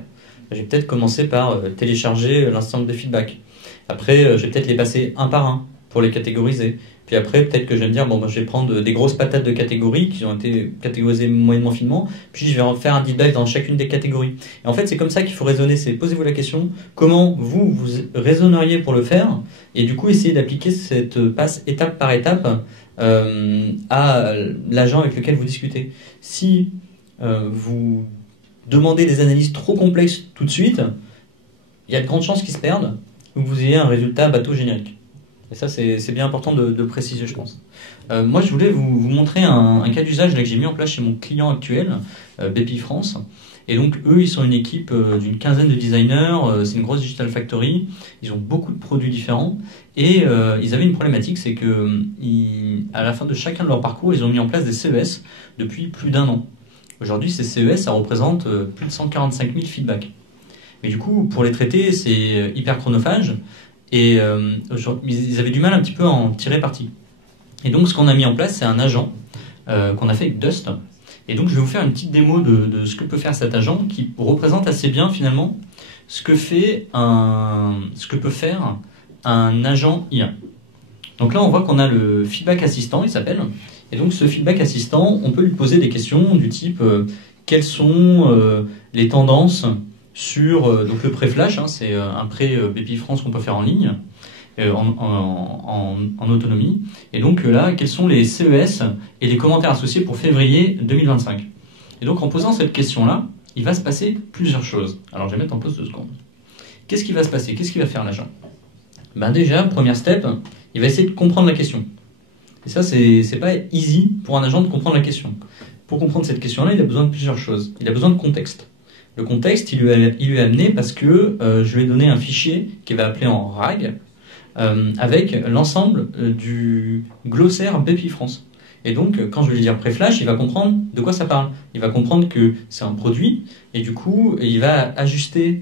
Je vais peut-être commencer par télécharger l'ensemble de feedback. Après, je vais peut-être les passer un par un pour les catégoriser. Puis après, peut-être que je vais me dire, bon, je vais prendre des grosses patates de catégories qui ont été catégorisées moyennement finement, puis je vais en faire un deep dive dans chacune des catégories. Et en fait, c'est comme ça qu'il faut raisonner. C'est posez-vous la question, comment vous raisonneriez pour le faire, et du coup, essayez d'appliquer cette passe étape par étape à l'agent avec lequel vous discutez. Si vous demandez des analyses trop complexes tout de suite, il y a de grandes chances qu'ils se perdent ou que vous ayez un résultat bateau générique. Et ça, c'est bien important de préciser, je pense. Moi, je voulais vous montrer un cas d'usage que j'ai mis en place chez mon client actuel, BPI France. Et donc, eux, ils sont une équipe d'une quinzaine de designers. C'est une grosse digital factory. Ils ont beaucoup de produits différents. Et ils avaient une problématique, c'est que à la fin de chacun de leur parcours, ils ont mis en place des CES depuis plus d'1 an. Aujourd'hui, ces CES, ça représente plus de 145 000 feedbacks. Mais du coup, pour les traiter, c'est hyper chronophage. Et ils avaient du mal un petit peu à en tirer parti. Et donc, ce qu'on a mis en place, c'est un agent qu'on a fait avec Dust. Et donc, je vais vous faire une petite démo de ce que peut faire cet agent qui représente assez bien, finalement, ce que peut faire un agent IA. Donc là, on voit qu'on a le feedback assistant, il s'appelle. Et donc, ce feedback assistant, on peut lui poser des questions du type quelles sont les tendances sur donc le pré-flash, c'est un pré BPI France qu'on peut faire en ligne, en autonomie. Et donc là, quels sont les CES et les commentaires associés pour février 2025 ? Et donc en posant cette question-là, il va se passer plusieurs choses. Alors je vais mettre en pause 2 secondes. Qu'est-ce qui va se passer ? Qu'est-ce qu'il va faire l'agent ? Déjà, première step, il va essayer de comprendre la question. Et ça, c'est pas easy pour un agent de comprendre la question. Pour comprendre cette question-là, il a besoin de plusieurs choses. Il a besoin de contexte. Le contexte, il lui est amené parce que je lui ai donné un fichier qui va appeler en RAG avec l'ensemble du glossaire BPI France. Et donc, quand je vais lui dire pré-flash, il va comprendre de quoi ça parle. Il va comprendre que c'est un produit et du coup, il va ajuster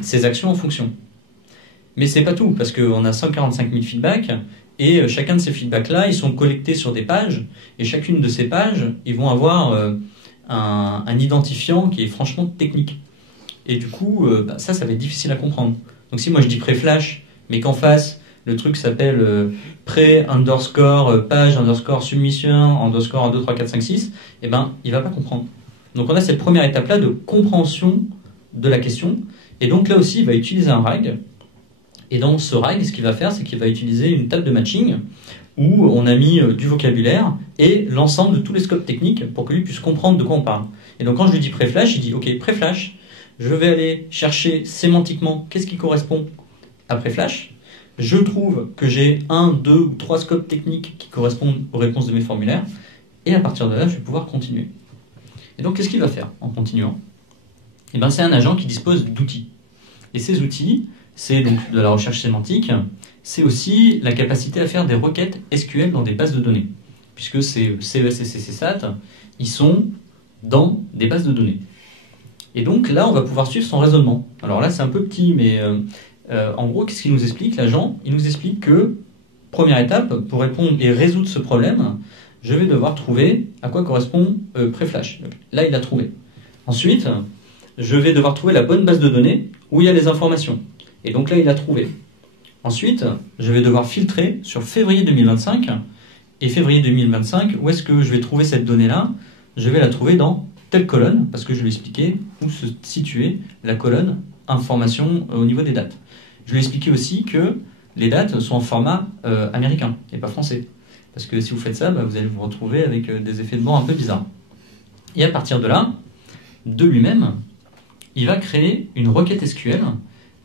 ses actions en fonction. Mais c'est pas tout, parce qu'on a 145 000 feedbacks et chacun de ces feedbacks-là, ils sont collectés sur des pages et chacune de ces pages, ils vont avoir un identifiant qui est franchement technique. Et du coup, ça va être difficile à comprendre. Donc si moi je dis pré-flash, mais qu'en face, le truc s'appelle pré_page_submission _1, 2, 3, 4, 5, 6, il va pas comprendre. Donc on a cette première étape-là de compréhension de la question. Et donc là aussi, il va utiliser un RAG. Et dans ce RAG, ce qu'il va faire, c'est qu'il va utiliser une table de matching où on a mis du vocabulaire et l'ensemble de tous les scopes techniques pour que lui puisse comprendre de quoi on parle. Et donc quand je lui dis pré-flash, il dit ok, pré-flash, je vais aller chercher sémantiquement qu'est-ce qui correspond à pré-flash. Je trouve que j'ai 1, 2 ou 3 scopes techniques qui correspondent aux réponses de mes formulaires. Et à partir de là, je vais pouvoir continuer. Et donc qu'est-ce qu'il va faire en continuant ? C'est un agent qui dispose d'outils. Et ces outils, c'est donc de la recherche sémantique, c'est aussi la capacité à faire des requêtes SQL dans des bases de données. Puisque ces CES et CSAT, ils sont dans des bases de données. Et donc là, on va pouvoir suivre son raisonnement. Alors là, c'est un peu petit, mais en gros, qu'est-ce qu'il nous explique, l'agent ? Il nous explique que, première étape, pour répondre et résoudre ce problème, je vais devoir trouver à quoi correspond pré-flash. Là, il a trouvé. Ensuite, je vais devoir trouver la bonne base de données où il y a les informations. Et donc là, il a trouvé. Ensuite, je vais devoir filtrer sur février 2025. Et février 2025, où est-ce que je vais trouver cette donnée-là? Je vais la trouver dans telle colonne, parce que je lui ai expliqué où se situait la colonne information au niveau des dates. Je lui ai expliqué aussi que les dates sont en format américain et pas français. Parce que si vous faites ça, vous allez vous retrouver avec des effets de bord un peu bizarres. Et à partir de là, de lui-même, il va créer une requête SQL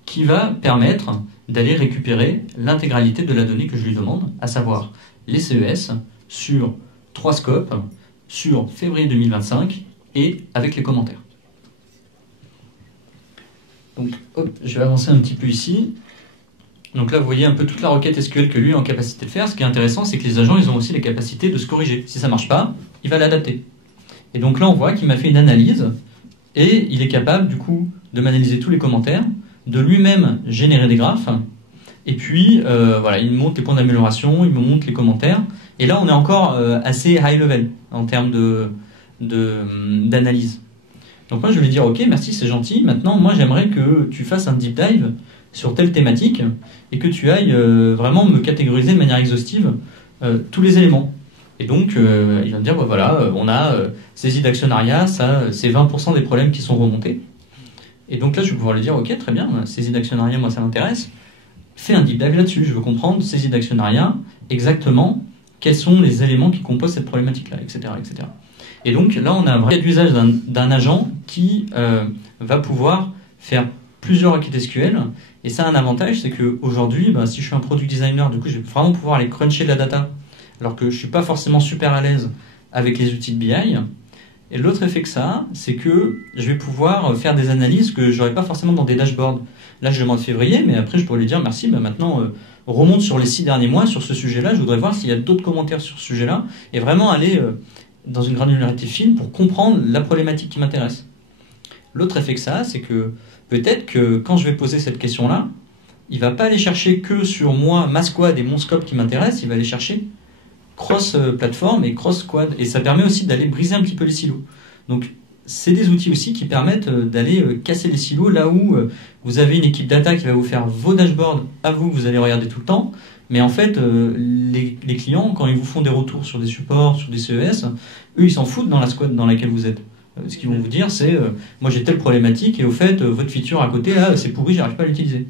qui va permettre d'aller récupérer l'intégralité de la donnée que je lui demande, à savoir les CES sur 3 scopes, sur février 2025 et avec les commentaires. Donc, hop, je vais avancer un petit peu ici. Donc là, vous voyez un peu toute la requête SQL que lui est en capacité de faire. Ce qui est intéressant, c'est que les agents, ils ont aussi les capacités de se corriger. Si ça ne marche pas, il va l'adapter. Et donc là, on voit qu'il m'a fait une analyse et il est capable, du coup, de m'analyser tous les commentaires, de lui-même générer des graphes. Et puis, voilà, il me montre les points d'amélioration, il me montre les commentaires. Et là, on est encore assez high level en termes d'analyse. Donc moi, je vais lui dire, ok, merci, c'est gentil. Maintenant, moi, j'aimerais que tu fasses un deep dive sur telle thématique et que tu ailles vraiment me catégoriser de manière exhaustive tous les éléments. Et donc, il va me dire, voilà, on a saisie d'actionnariat, ça, c'est 20% des problèmes qui sont remontés. Et donc là, je vais pouvoir lui dire, ok, très bien, saisie d'actionnariat, moi, ça m'intéresse. Fais un deep dive là-dessus. Je veux comprendre, saisie d'actionnariat, exactement quels sont les éléments qui composent cette problématique-là, etc., etc. Et donc là, on a un vrai usage d'un agent qui va pouvoir faire plusieurs requêtes SQL. Et ça a un avantage, c'est qu'aujourd'hui, si je suis un product designer, du coup, je vais vraiment pouvoir aller cruncher de la data, alors que je ne suis pas forcément super à l'aise avec les outils de BI. Et l'autre effet que ça a, c'est que je vais pouvoir faire des analyses que je n'aurais pas forcément dans des dashboards. Là, je demande février, mais après, je pourrais lui dire, merci, maintenant, remonte sur les 6 derniers mois sur ce sujet-là. Je voudrais voir s'il y a d'autres commentaires sur ce sujet-là, et vraiment aller dans une granularité fine pour comprendre la problématique qui m'intéresse. L'autre effet que ça a, c'est que peut-être que quand je vais poser cette question-là, il ne va pas aller chercher que sur moi, ma squad et mon scope qui m'intéresse, il va aller chercher cross-plateforme et cross-squad. Et ça permet aussi d'aller briser un petit peu les silos. Donc, c'est des outils aussi qui permettent d'aller casser les silos là où vous avez une équipe data qui va vous faire vos dashboards à vous, que vous allez regarder tout le temps. Mais en fait, les clients, quand ils vous font des retours sur des supports, sur des CES, eux, ils s'en foutent dans la squad dans laquelle vous êtes. Ce qu'ils vont vous dire, c'est moi j'ai telle problématique et au fait, votre feature à côté, là, c'est pourri, j'arrive pas à l'utiliser.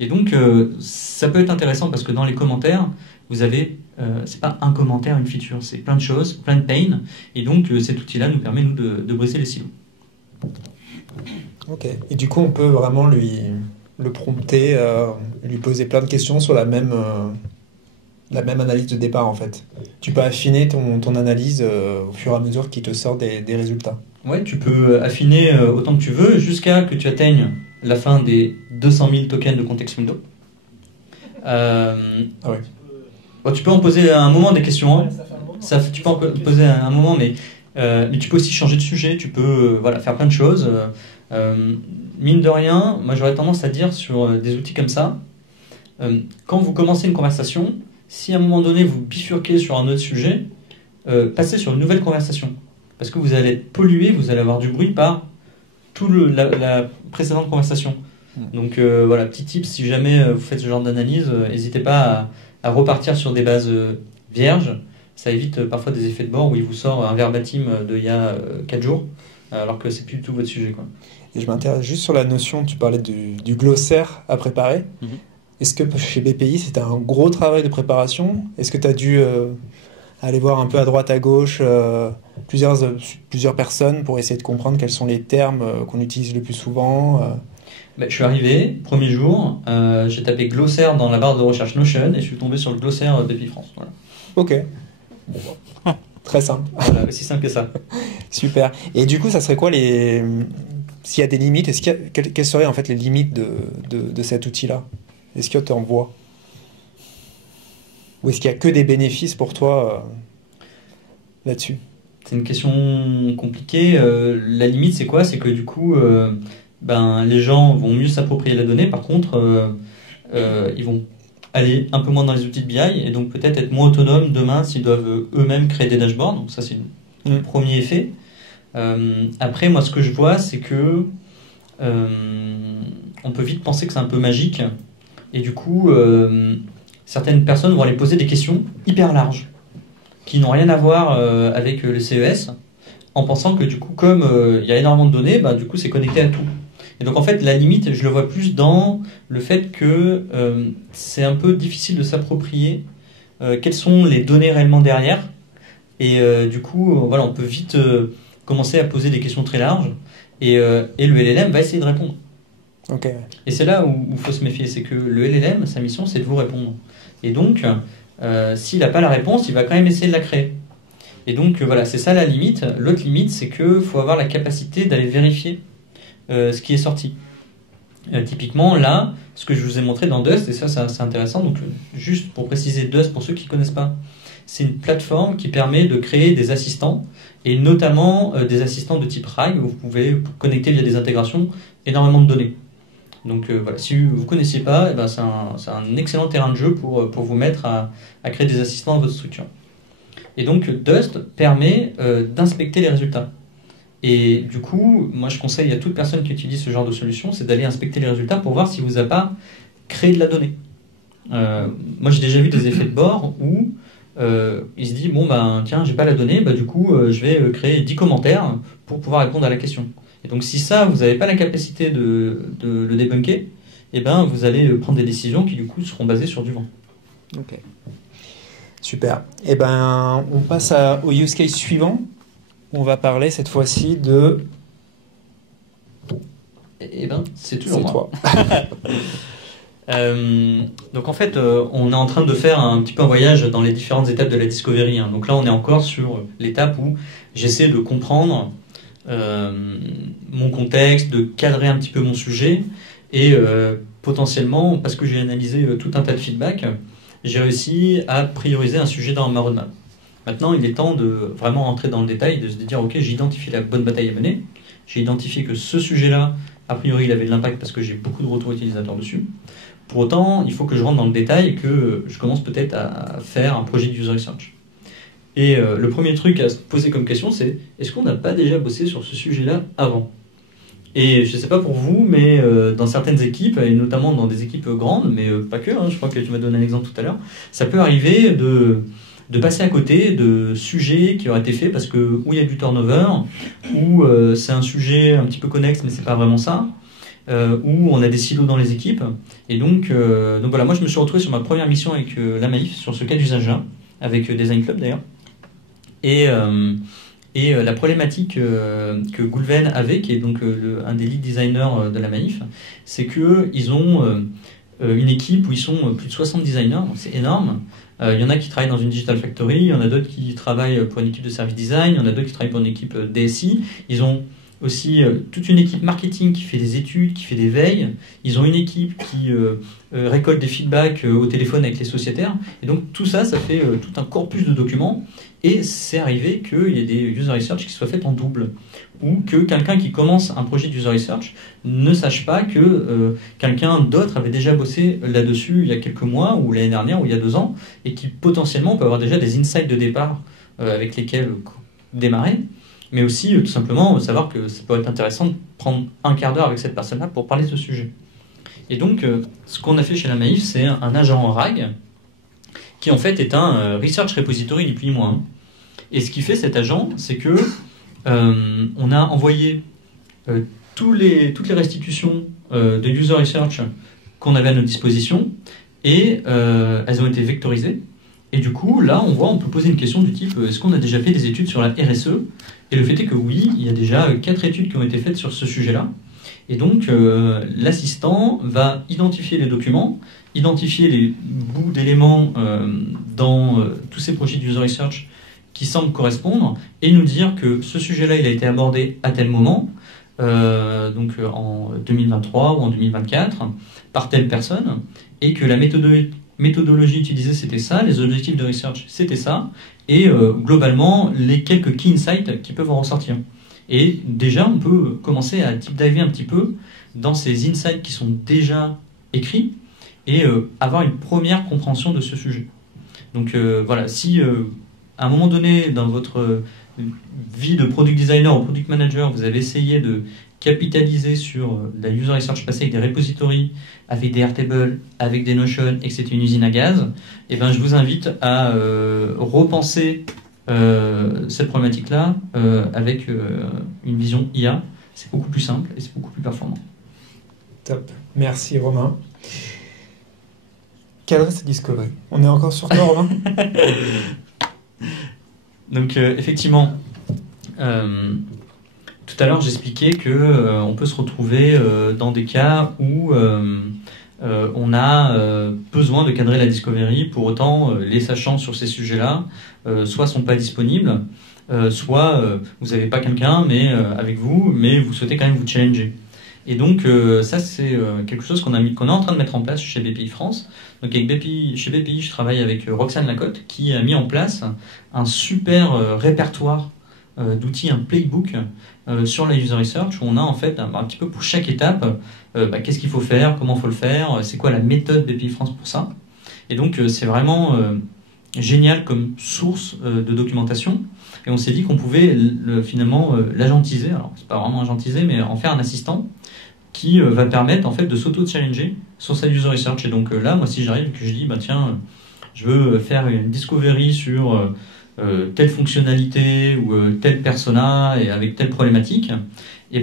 Et donc, ça peut être intéressant parce que dans les commentaires, vous avez, c'est pas un commentaire, une feature, c'est plein de choses, plein de pain. Et donc, cet outil-là nous permet, nous, de briser les silos. Ok. Et du coup, on peut vraiment le prompter, lui poser plein de questions sur la même analyse de départ, en fait. Tu peux affiner ton analyse au fur et à mesure qu'il te sort des résultats. Ouais, tu peux affiner autant que tu veux jusqu'à que tu atteignes la fin des 200 000 tokens de context window. Ah ouais. Bon, tu peux en poser à un moment des questions. Hein. Tu peux en poser à un moment, mais tu peux aussi changer de sujet. Tu peux faire plein de choses. Mine de rien, moi j'aurais tendance à dire sur des outils comme ça, quand vous commencez une conversation, si à un moment donné vous bifurquez sur un autre sujet, passez sur une nouvelle conversation. Parce que vous allez être pollué, vous allez avoir du bruit par toute la précédente conversation. Donc petit tip, si jamais vous faites ce genre d'analyse, n'hésitez pas à repartir sur des bases vierges. Ça évite parfois des effets de bord où il vous sort un verbatim d'il y a 4 jours, alors que c'est plus du tout votre sujet, quoi. Et je m'intéresse juste sur la notion, tu parlais du glossaire à préparer. Est-ce que chez BPI, c'était un gros travail de préparation? Est-ce que tu as dû aller voir un peu à droite, à gauche, plusieurs personnes pour essayer de comprendre quels sont les termes qu'on utilise le plus souvent Je suis arrivé, premier jour, j'ai tapé glossaire dans la barre de recherche Notion et je suis tombé sur le glossaire BPI France. Voilà. Ok. Très simple. Voilà, aussi simple que ça. Super. Et du coup, ça serait quoi s'il y a des limites, quelles seraient en fait les limites de cet outil-là? Est-ce que tu en vois? Ou est-ce qu'il n'y a que des bénéfices pour toi là-dessus? C'est une question compliquée. La limite, c'est quoi? C'est que du coup, les gens vont mieux s'approprier la donnée. Par contre, ils vont aller un peu moins dans les outils de BI et donc peut-être être moins autonomes demain s'ils doivent eux-mêmes créer des dashboards. Donc ça, c'est le premier effet. Après, moi, ce que je vois, c'est que on peut vite penser que c'est un peu magique. Et du coup, certaines personnes vont aller poser des questions hyper larges, qui n'ont rien à voir avec le CES, en pensant que du coup, comme il y a énormément de données, du coup, c'est connecté à tout. Et donc en fait, la limite, je le vois plus dans le fait que c'est un peu difficile de s'approprier quelles sont les données réellement derrière. Et du coup, voilà, on peut vite commencer à poser des questions très larges. Et le LLM va essayer de répondre. Ok. Et c'est là où il faut se méfier, c'est que le LLM, sa mission, c'est de vous répondre. Et donc, s'il n'a pas la réponse, il va quand même essayer de la créer. Et donc, voilà, c'est ça la limite. L'autre limite, c'est qu'il faut avoir la capacité d'aller vérifier ce qui est sorti. Typiquement, là, ce que je vous ai montré dans Dust, et ça c'est intéressant, donc juste pour préciser Dust, pour ceux qui ne connaissent pas, c'est une plateforme qui permet de créer des assistants, et notamment des assistants de type RAG, où vous pouvez connecter via des intégrations énormément de données. Donc voilà, si vous ne connaissiez pas, c'est un excellent terrain de jeu pour vous mettre à créer des assistants dans votre structure. Et donc Dust permet d'inspecter les résultats. Et du coup, moi je conseille à toute personne qui utilise ce genre de solution, c'est d'aller inspecter les résultats pour voir si vous n'avez pas créé de la donnée. Moi j'ai déjà vu des effets de bord où il se dit, tiens, j'ai pas la donnée, du coup je vais créer 10 commentaires pour pouvoir répondre à la question. Et donc si ça, vous n'avez pas la capacité de le débunker, vous allez prendre des décisions qui du coup seront basées sur du vent. Ok. Super. On passe au use case suivant. On va parler cette fois-ci de... C'est toujours moi. toi. Donc en fait, on est en train de faire un petit peu un voyage dans les différentes étapes de la discovery. Donc là, on est encore sur l'étape où j'essaie de comprendre mon contexte, de cadrer un petit peu mon sujet et potentiellement, parce que j'ai analysé tout un tas de feedback, j'ai réussi à prioriser un sujet dans ma roadmap. Maintenant, il est temps de vraiment rentrer dans le détail, de se dire, ok, j'ai identifié la bonne bataille à mener, j'ai identifié que ce sujet-là, a priori, il avait de l'impact parce que j'ai beaucoup de retours utilisateurs dessus. Pour autant, il faut que je rentre dans le détail et que je commence peut-être à faire un projet de user research. Et le premier truc à se poser comme question, c'est est-ce qu'on n'a pas déjà bossé sur ce sujet-là avant ? Et je ne sais pas pour vous, mais dans certaines équipes, et notamment dans des équipes grandes, mais pas que, je crois que tu m'as donné un exemple tout à l'heure, ça peut arriver de passer à côté de sujets qui auraient été faits parce que où il y a du turnover, ou c'est un sujet un petit peu connexe, mais c'est pas vraiment ça, où on a des silos dans les équipes. Et donc voilà, moi je me suis retrouvé sur ma première mission avec la Maïf, sur ce cas d'usage-là, avec Design Club d'ailleurs. Et la problématique que Goulven avait, qui est donc un des lead designers de la Maïf, c'est qu'ils ont une équipe où ils sont plus de 60 designers, c'est énorme. Il y en a qui travaillent dans une Digital Factory, il y en a d'autres qui travaillent pour une équipe de service design, il y en a d'autres qui travaillent pour une équipe DSI. Ils ont aussi toute une équipe marketing qui fait des études, qui fait des veilles. Ils ont une équipe qui récolte des feedbacks au téléphone avec les sociétaires. Et donc tout ça, ça fait tout un corpus de documents. Et c'est arrivé qu'il y ait des user research qui soient faits en double. Ou que quelqu'un qui commence un projet de user research ne sache pas que quelqu'un d'autre avait déjà bossé là-dessus il y a quelques mois, ou l'année dernière, ou il y a 2 ans, et qui potentiellement peut avoir déjà des insights de départ avec lesquels démarrer. Mais aussi, tout simplement, savoir que ça peut être intéressant de prendre un quart d'heure avec cette personne-là pour parler de ce sujet. Et donc, ce qu'on a fait chez la Maïf, c'est un agent en RAG, qui en fait est un Research Repository ni plus ni moins. Et ce qui fait cet agent, c'est que on a envoyé toutes les restitutions de User Research qu'on avait à notre disposition, et elles ont été vectorisées. Et du coup, là, on peut poser une question du type, est-ce qu'on a déjà fait des études sur la RSE ? Et le fait est que oui, il y a déjà 4 études qui ont été faites sur ce sujet-là. Et donc, l'assistant va identifier les documents, identifier les bouts d'éléments dans tous ces projets de user research qui semblent correspondre, et nous dire que ce sujet-là, il a été abordé à tel moment, donc en 2023 ou en 2024, par telle personne, et que la méthodologie utilisée, c'était ça, les objectifs de research, c'était ça, et globalement, les quelques key insights qui peuvent en ressortir. Et déjà, on peut commencer à deep diver un petit peu dans ces insights qui sont déjà écrits et avoir une première compréhension de ce sujet. Donc voilà, si à un moment donné dans votre vie de product designer ou product manager, vous avez essayé capitalisé sur la user research passée avec des repositories, avec des Airtable, avec des Notion, et que c'était une usine à gaz, et ben je vous invite à repenser cette problématique-là avec une vision IA. C'est beaucoup plus simple et c'est beaucoup plus performant. Top. Merci Romain. Cadrer cette discovery. On est encore sur toi, Romain? Donc effectivement, tout à l'heure j'expliquais que on peut se retrouver dans des cas où on a besoin de cadrer la discovery. Pour autant, les sachants sur ces sujets-là soit sont pas disponibles, soit vous n'avez pas quelqu'un avec vous, mais vous souhaitez quand même vous challenger. Et donc ça c'est quelque chose qu'on est en train de mettre en place chez BPI France. Donc chez BPI, je travaille avec Roxane Lacotte qui a mis en place un super répertoire d'outils, un playbook sur la user research où on a en fait un petit peu pour chaque étape qu'est-ce qu'il faut faire, comment il faut le faire, c'est quoi la méthode BPI France pour ça. Et donc c'est vraiment génial comme source de documentation. Et on s'est dit qu'on pouvait finalement l'agentiser, alors c'est pas vraiment agentiser, mais en faire un assistant qui va permettre en fait de s'auto-challenger sur sa user research. Et donc là, moi si j'arrive et que je dis tiens, je veux faire une discovery sur telle fonctionnalité ou tel persona et avec telle problématique, et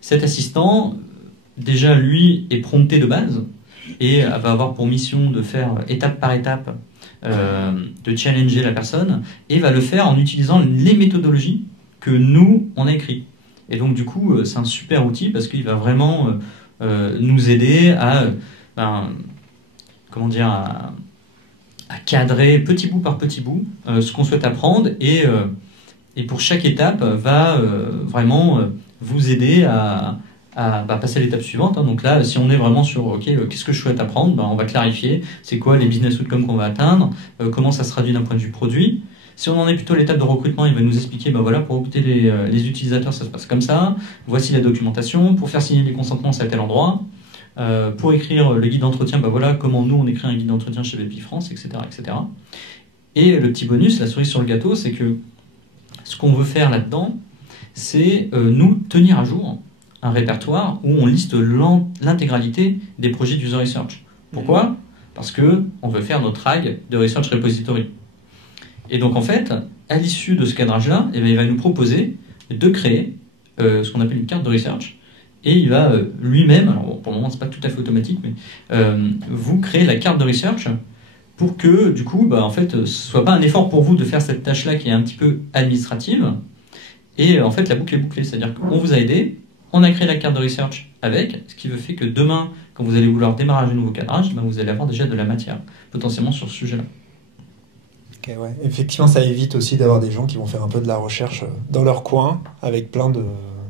cet assistant déjà lui est prompté de base et va avoir pour mission de faire étape par étape de challenger la personne et va le faire en utilisant les méthodologies que nous on a écrites. Et donc du coup c'est un super outil parce qu'il va vraiment nous aider à cadrer petit bout par petit bout ce qu'on souhaite apprendre et pour chaque étape va vraiment vous aider à passer à l'étape suivante. Donc là, si on est vraiment sur qu'est-ce que je souhaite apprendre, on va clarifier c'est quoi les business outcomes qu'on va atteindre, comment ça se traduit d'un point de vue produit. Si on en est plutôt à l'étape de recrutement, il va nous expliquer voilà, pour recruter les utilisateurs, ça se passe comme ça, voici la documentation, pour faire signer les consentements, c'est à tel endroit. Pour écrire le guide d'entretien, voilà comment nous on écrit un guide d'entretien chez BPI France, etc., etc. Et le petit bonus, la cerise sur le gâteau, c'est que ce qu'on veut faire là-dedans, c'est nous tenir à jour un répertoire où on liste l'intégralité des projets d'user research. Pourquoi ? Parce que on veut faire notre RAG de research repository. Et donc en fait, à l'issue de ce cadrage-là, il va nous proposer de créer ce qu'on appelle une carte de research. Et il va lui-même, alors pour le moment c'est pas tout à fait automatique, mais vous créer la carte de research pour que du coup, en fait, ce soit pas un effort pour vous de faire cette tâche-là qui est un petit peu administrative. Et en fait, la boucle est bouclée, c'est-à-dire qu'on vous a aidé, on a créé la carte de research avec, ce qui fait que demain, quand vous allez vouloir démarrer un nouveau cadrage, vous allez avoir déjà de la matière potentiellement sur ce sujet-là. Ok, ouais. Effectivement, ça évite aussi d'avoir des gens qui vont faire un peu de la recherche dans leur coin avec plein de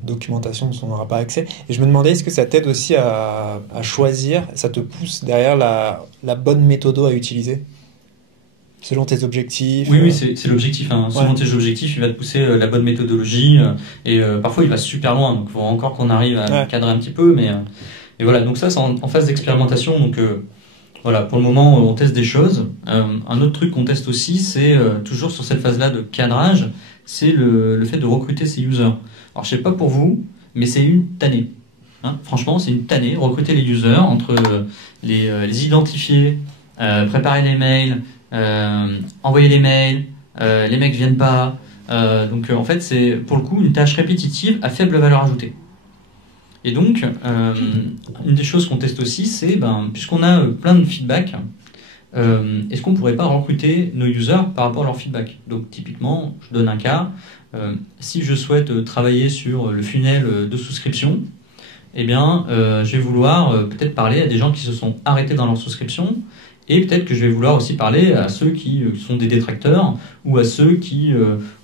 documentation dont on n'aura pas accès. Et je me demandais, est-ce que ça t'aide aussi à choisir, ça te pousse derrière la bonne méthode à utiliser selon tes objectifs? Oui, c'est l'objectif. Selon tes objectifs, il va te pousser la bonne méthodologie et parfois il va super loin. Donc il faut encore qu'on arrive à cadrer un petit peu. Mais voilà, donc ça c'est en phase d'expérimentation. Donc voilà, pour le moment on teste des choses. Un autre truc qu'on teste aussi, c'est toujours sur cette phase-là de cadrage, c'est le fait de recruter ses users. Alors je sais pas pour vous, mais c'est une tannée. Franchement, c'est une tannée. Recruter les users, entre les identifier, préparer les mails, envoyer les mails, les mecs viennent pas. Donc en fait, c'est pour le coup une tâche répétitive à faible valeur ajoutée. Et donc, une des choses qu'on teste aussi, c'est puisqu'on a plein de feedback, est-ce qu'on pourrait pas recruter nos users par rapport à leur feedback? Donc typiquement, je donne un cas. Si je souhaite travailler sur le funnel de souscription, eh bien, je vais vouloir peut-être parler à des gens qui se sont arrêtés dans leur souscription, et peut-être que je vais vouloir aussi parler à ceux qui sont des détracteurs ou à ceux qui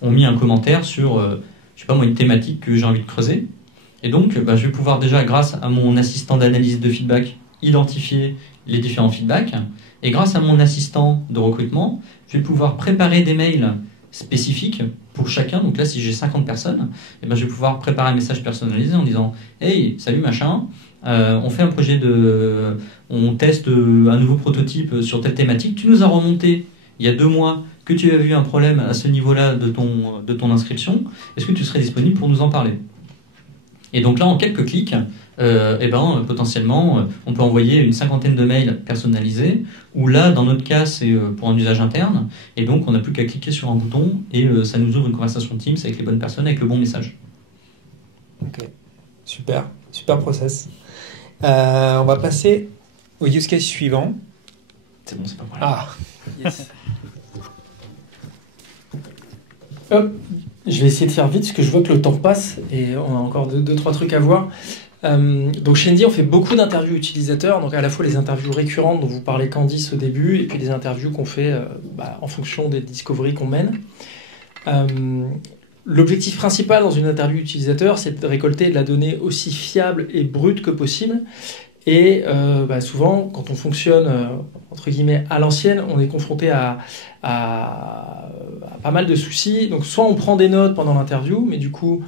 ont mis un commentaire sur, je sais pas moi, une thématique que j'ai envie de creuser. Et donc, je vais pouvoir déjà, grâce à mon assistant d'analyse de feedback, identifier les différents feedbacks, et grâce à mon assistant de recrutement, je vais pouvoir préparer des mails spécifiques pour chacun. Donc là, si j'ai 50 personnes, je vais pouvoir préparer un message personnalisé en disant « Hey, salut machin, on fait un projet on teste un nouveau prototype sur telle thématique. Tu nous as remonté il y a 2 mois que tu as vu un problème à ce niveau-là de ton inscription. Est-ce que tu serais disponible pour nous en parler ?» Et donc là, en quelques clics, potentiellement, on peut envoyer une 50aine de mails personnalisés, ou là, dans notre cas, c'est pour un usage interne, et donc on n'a plus qu'à cliquer sur un bouton, et ça nous ouvre une conversation Teams avec les bonnes personnes, avec le bon message. Ok, super process. On va passer au use case suivant. C'est bon, c'est pas mal. Ah, Yes. Hop, je vais essayer de faire vite parce que je vois que le temps passe et on a encore deux, trois trucs à voir. Donc chez Indy, on fait beaucoup d'interviews utilisateurs, donc à la fois les interviews récurrentes dont vous parlez Candice au début, et puis des interviews qu'on fait en fonction des discoveries qu'on mène. L'objectif principal dans une interview utilisateur, c'est de récolter de la donnée aussi fiable et brute que possible. Et souvent, quand on fonctionne entre guillemets à l'ancienne, on est confronté à pas mal de soucis. Donc soit on prend des notes pendant l'interview, mais du coup,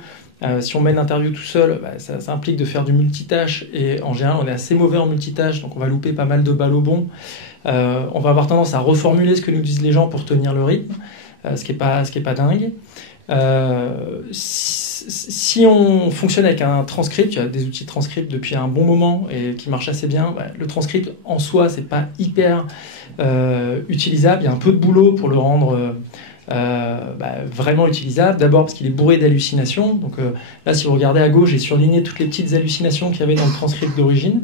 si on mène l'interview tout seul, ça implique de faire du multitâche. Et en général, on est assez mauvais en multitâche, donc on va louper pas mal de balles au bon. On va avoir tendance à reformuler ce que nous disent les gens pour tenir le rythme, ce qui est pas dingue. Si on fonctionne avec un transcript, il y a des outils de transcript depuis un bon moment et qui marchent assez bien, le transcript en soi, c'est pas hyper utilisable. Il y a un peu de boulot pour le rendre vraiment utilisable. D'abord parce qu'il est bourré d'hallucinations. Donc là, si vous regardez à gauche, j'ai surligné toutes les petites hallucinations qu'il y avait dans le transcript d'origine.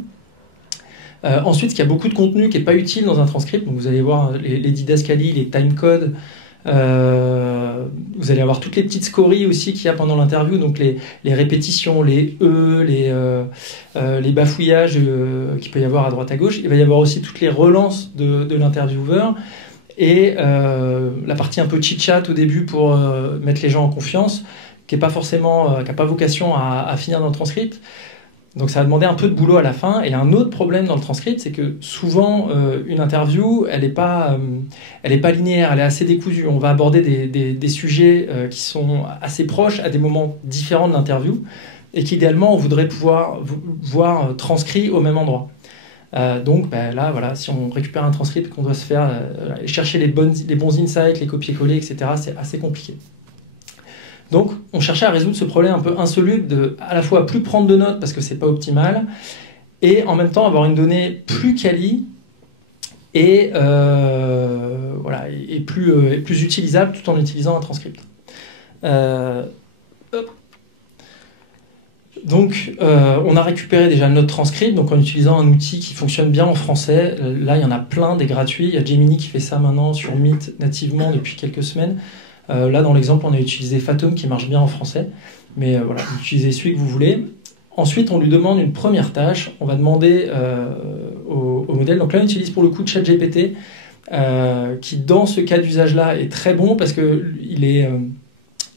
Ensuite, il y a beaucoup de contenu qui n'est pas utile dans un transcript. Donc vous allez voir les didascalies, les timecodes. Vous allez avoir toutes les petites scories aussi qu'il y a pendant l'interview, donc les répétitions, les les bafouillages qu'il peut y avoir à droite à gauche. Il va y avoir aussi toutes les relances de l'intervieweur et la partie un peu chit-chat au début pour mettre les gens en confiance, qui n'a pas vocation à finir dans le transcript. Donc ça va demander un peu de boulot à la fin. Et un autre problème dans le transcript, c'est que souvent, une interview, elle n'est pas linéaire, elle est assez décousue. On va aborder des sujets qui sont assez proches à des moments différents de l'interview et qu'idéalement, on voudrait pouvoir voir transcrit au même endroit. Donc là, voilà, si on récupère un transcript qu'on doit se faire, chercher les bons insights, les copier-coller, etc., c'est assez compliqué. Donc, on cherchait à résoudre ce problème un peu insoluble de, à la fois, plus prendre de notes parce que c'est pas optimal, et en même temps avoir une donnée plus quali et plus utilisable tout en utilisant un transcript. Donc, on a récupéré déjà notre transcript, donc en utilisant un outil qui fonctionne bien en français. Là, il y en a plein, des gratuits. Il y a Gemini qui fait ça maintenant sur Meet nativement depuis quelques semaines. Là, dans l'exemple, on a utilisé Fathom qui marche bien en français. Mais voilà, utilisez celui que vous voulez. Ensuite, on lui demande une première tâche. On va demander au modèle. Donc là, on utilise pour le coup ChatGPT, qui dans ce cas d'usage-là est très bon parce qu'il est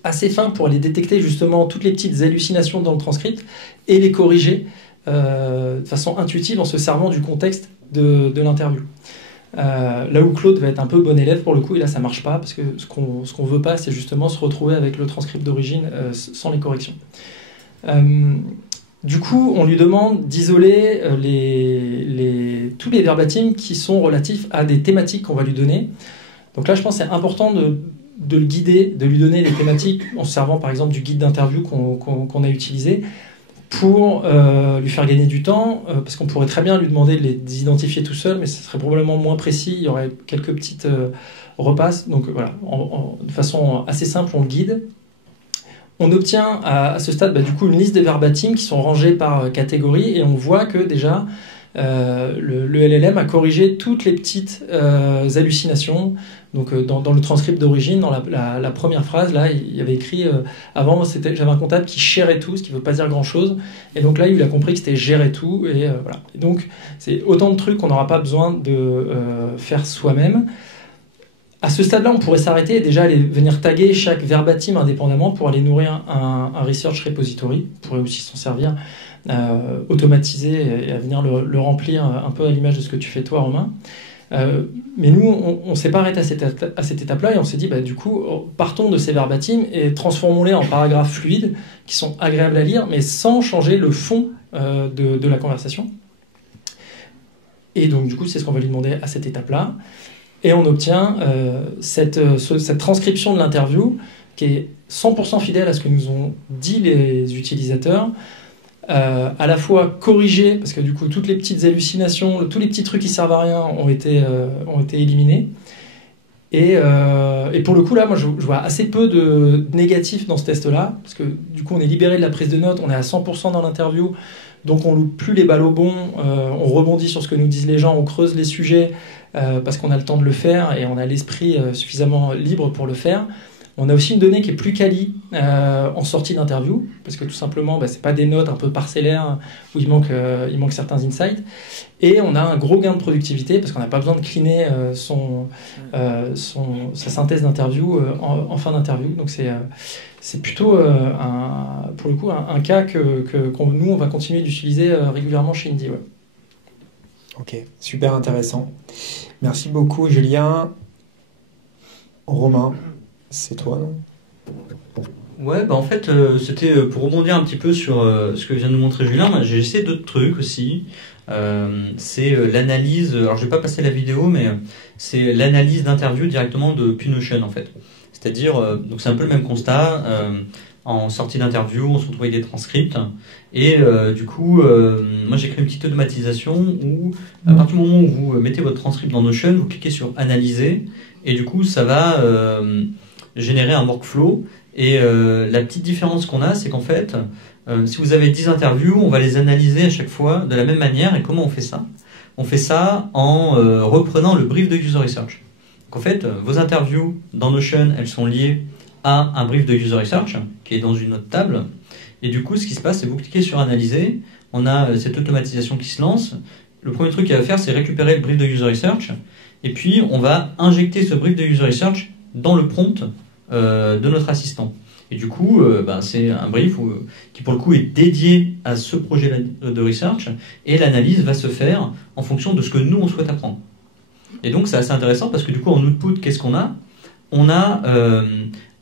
assez fin pour aller détecter justement toutes les petites hallucinations dans le transcript et les corriger de façon intuitive en se servant du contexte de l'interview. Là où Claude va être un peu bon élève pour le coup, et là ça marche pas parce que ce qu'on veut pas, c'est justement se retrouver avec le transcript d'origine sans les corrections. Du coup, on lui demande d'isoler tous les verbatims qui sont relatifs à des thématiques qu'on va lui donner. Donc là, je pense que c'est important de le guider, de lui donner les thématiques en se servant par exemple du guide d'interview qu'on a utilisé pour lui faire gagner du temps, parce qu'on pourrait très bien lui demander de les identifier tout seul, mais ce serait probablement moins précis, il y aurait quelques petites repasses. Donc voilà, de façon assez simple, on le guide. On obtient à ce stade du coup une liste des verbatims qui sont rangés par catégorie, et on voit que déjà le LLM a corrigé toutes les petites hallucinations. Donc dans le transcript d'origine, dans la première phrase, là, il y avait écrit avant, j'avais un comptable qui gérait tout, ce qui ne veut pas dire grand-chose. Et donc là, il a compris que c'était gérer tout. Et voilà. Et donc, c'est autant de trucs qu'on n'aura pas besoin de faire soi-même. À ce stade-là, on pourrait s'arrêter et déjà aller venir taguer chaque verbatim indépendamment pour aller nourrir un research repository. On pourrait aussi s'en servir, automatiser et à venir le remplir un peu à l'image de ce que tu fais toi, Romain. Mais nous, on s'est pas arrêté à cette étape-là et on s'est dit, du coup, partons de ces verbatims et transformons-les en paragraphes fluides qui sont agréables à lire, mais sans changer le fond de la conversation. Et donc, du coup, c'est ce qu'on va lui demander à cette étape-là. Et on obtient cette transcription de l'interview qui est 100% fidèle à ce que nous ont dit les utilisateurs. à la fois corriger, parce que du coup toutes les petites hallucinations, tous les petits trucs qui servent à rien ont été éliminés. Et pour le coup là, moi je vois assez peu de négatifs dans ce test-là, parce que du coup on est libéré de la prise de notes, on est à 100% dans l'interview, donc on loupe plus les balles au bon, on rebondit sur ce que nous disent les gens, on creuse les sujets parce qu'on a le temps de le faire et on a l'esprit suffisamment libre pour le faire. On a aussi une donnée qui est plus quali en sortie d'interview, parce que tout simplement, c'est pas des notes un peu parcellaires où il manque certains insights. Et on a un gros gain de productivité, parce qu'on n'a pas besoin de cleaner sa synthèse d'interview en fin d'interview. Donc c'est plutôt, pour le coup, un cas nous, on va continuer d'utiliser régulièrement chez Indy. Ouais. Ok, super intéressant. Merci beaucoup, Julien. Romain, c'est toi, non? Ouais, en fait, c'était pour rebondir un petit peu sur ce que vient de nous montrer Julien. Moi, j'ai essayé d'autres trucs aussi. C'est l'analyse. Alors, je vais pas passer la vidéo, mais c'est l'analyse d'interview directement depuis Notion, en fait. C'est-à-dire, donc c'est un peu le même constat. En sortie d'interview, on se retrouve avec des transcripts. Et du coup, moi j'ai créé une petite automatisation où, à partir du moment où vous mettez votre transcript dans Notion, vous cliquez sur Analyser. Et du coup, ça va générer un workflow. Et la petite différence qu'on a, c'est qu'en fait, si vous avez 10 interviews, on va les analyser à chaque fois de la même manière. Et comment on fait ça? On fait ça en reprenant le brief de User Research. Donc en fait, vos interviews dans Notion, elles sont liées à un brief de User Research qui est dans une autre table. Et du coup, ce qui se passe, c'est que vous cliquez sur Analyser. On a cette automatisation qui se lance. Le premier truc qu'il va faire, c'est récupérer le brief de User Research. Et puis, on va injecter ce brief de User Research dans le prompt de notre assistant. Et du coup, c'est un brief qui, pour le coup, est dédié à ce projet de research. Et l'analyse va se faire en fonction de ce que nous, on souhaite apprendre. Et donc, c'est assez intéressant parce que du coup, en output, qu'est-ce qu'on a? On a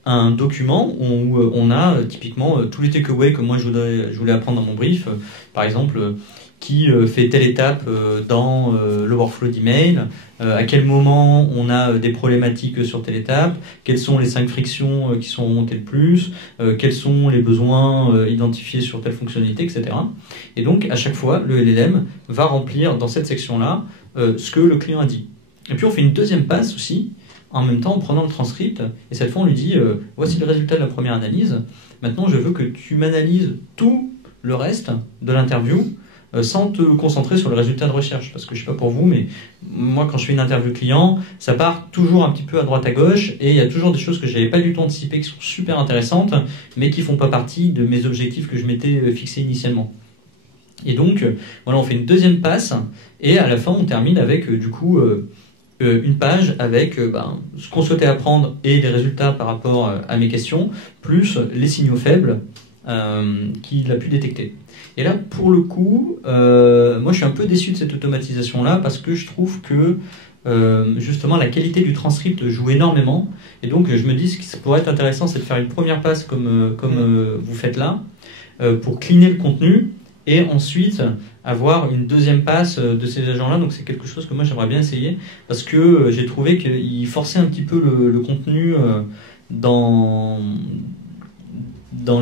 un document où on a typiquement tous les takeaways que moi, je voulais apprendre dans mon brief. Par exemple, qui fait telle étape dans le workflow d'email, à quel moment on a des problématiques sur telle étape, quelles sont les 5 frictions qui sont remontées le plus, quels sont les besoins identifiés sur telle fonctionnalité, etc. Et donc, à chaque fois, le LLM va remplir dans cette section-là ce que le client a dit. Et puis, on fait une deuxième passe aussi, en même temps en prenant le transcript, et cette fois, on lui dit voici le résultat de la première analyse, maintenant, je veux que tu m'analyses tout le reste de l'interview, sans te concentrer sur le résultat de recherche. Parce que je ne sais pas pour vous, mais moi, quand je fais une interview client, ça part toujours un petit peu à droite à gauche, et il y a toujours des choses que je n'avais pas du tout anticipées, qui sont super intéressantes, mais qui ne font pas partie de mes objectifs que je m'étais fixés initialement. Et donc, voilà, on fait une deuxième passe, et à la fin, on termine avec, du coup, une page avec ce qu'on souhaitait apprendre et les résultats par rapport à mes questions, plus les signaux faibles qu'il a pu détecter. Et là, pour le coup, moi je suis un peu déçu de cette automatisation-là parce que je trouve que justement la qualité du transcript joue énormément. Et donc je me dis ce qui pourrait être intéressant, c'est de faire une première passe comme vous faites là, pour cleaner le contenu et ensuite avoir une deuxième passe de ces agents-là. Donc c'est quelque chose que moi j'aimerais bien essayer parce que j'ai trouvé qu'il forçait un petit peu le contenu dans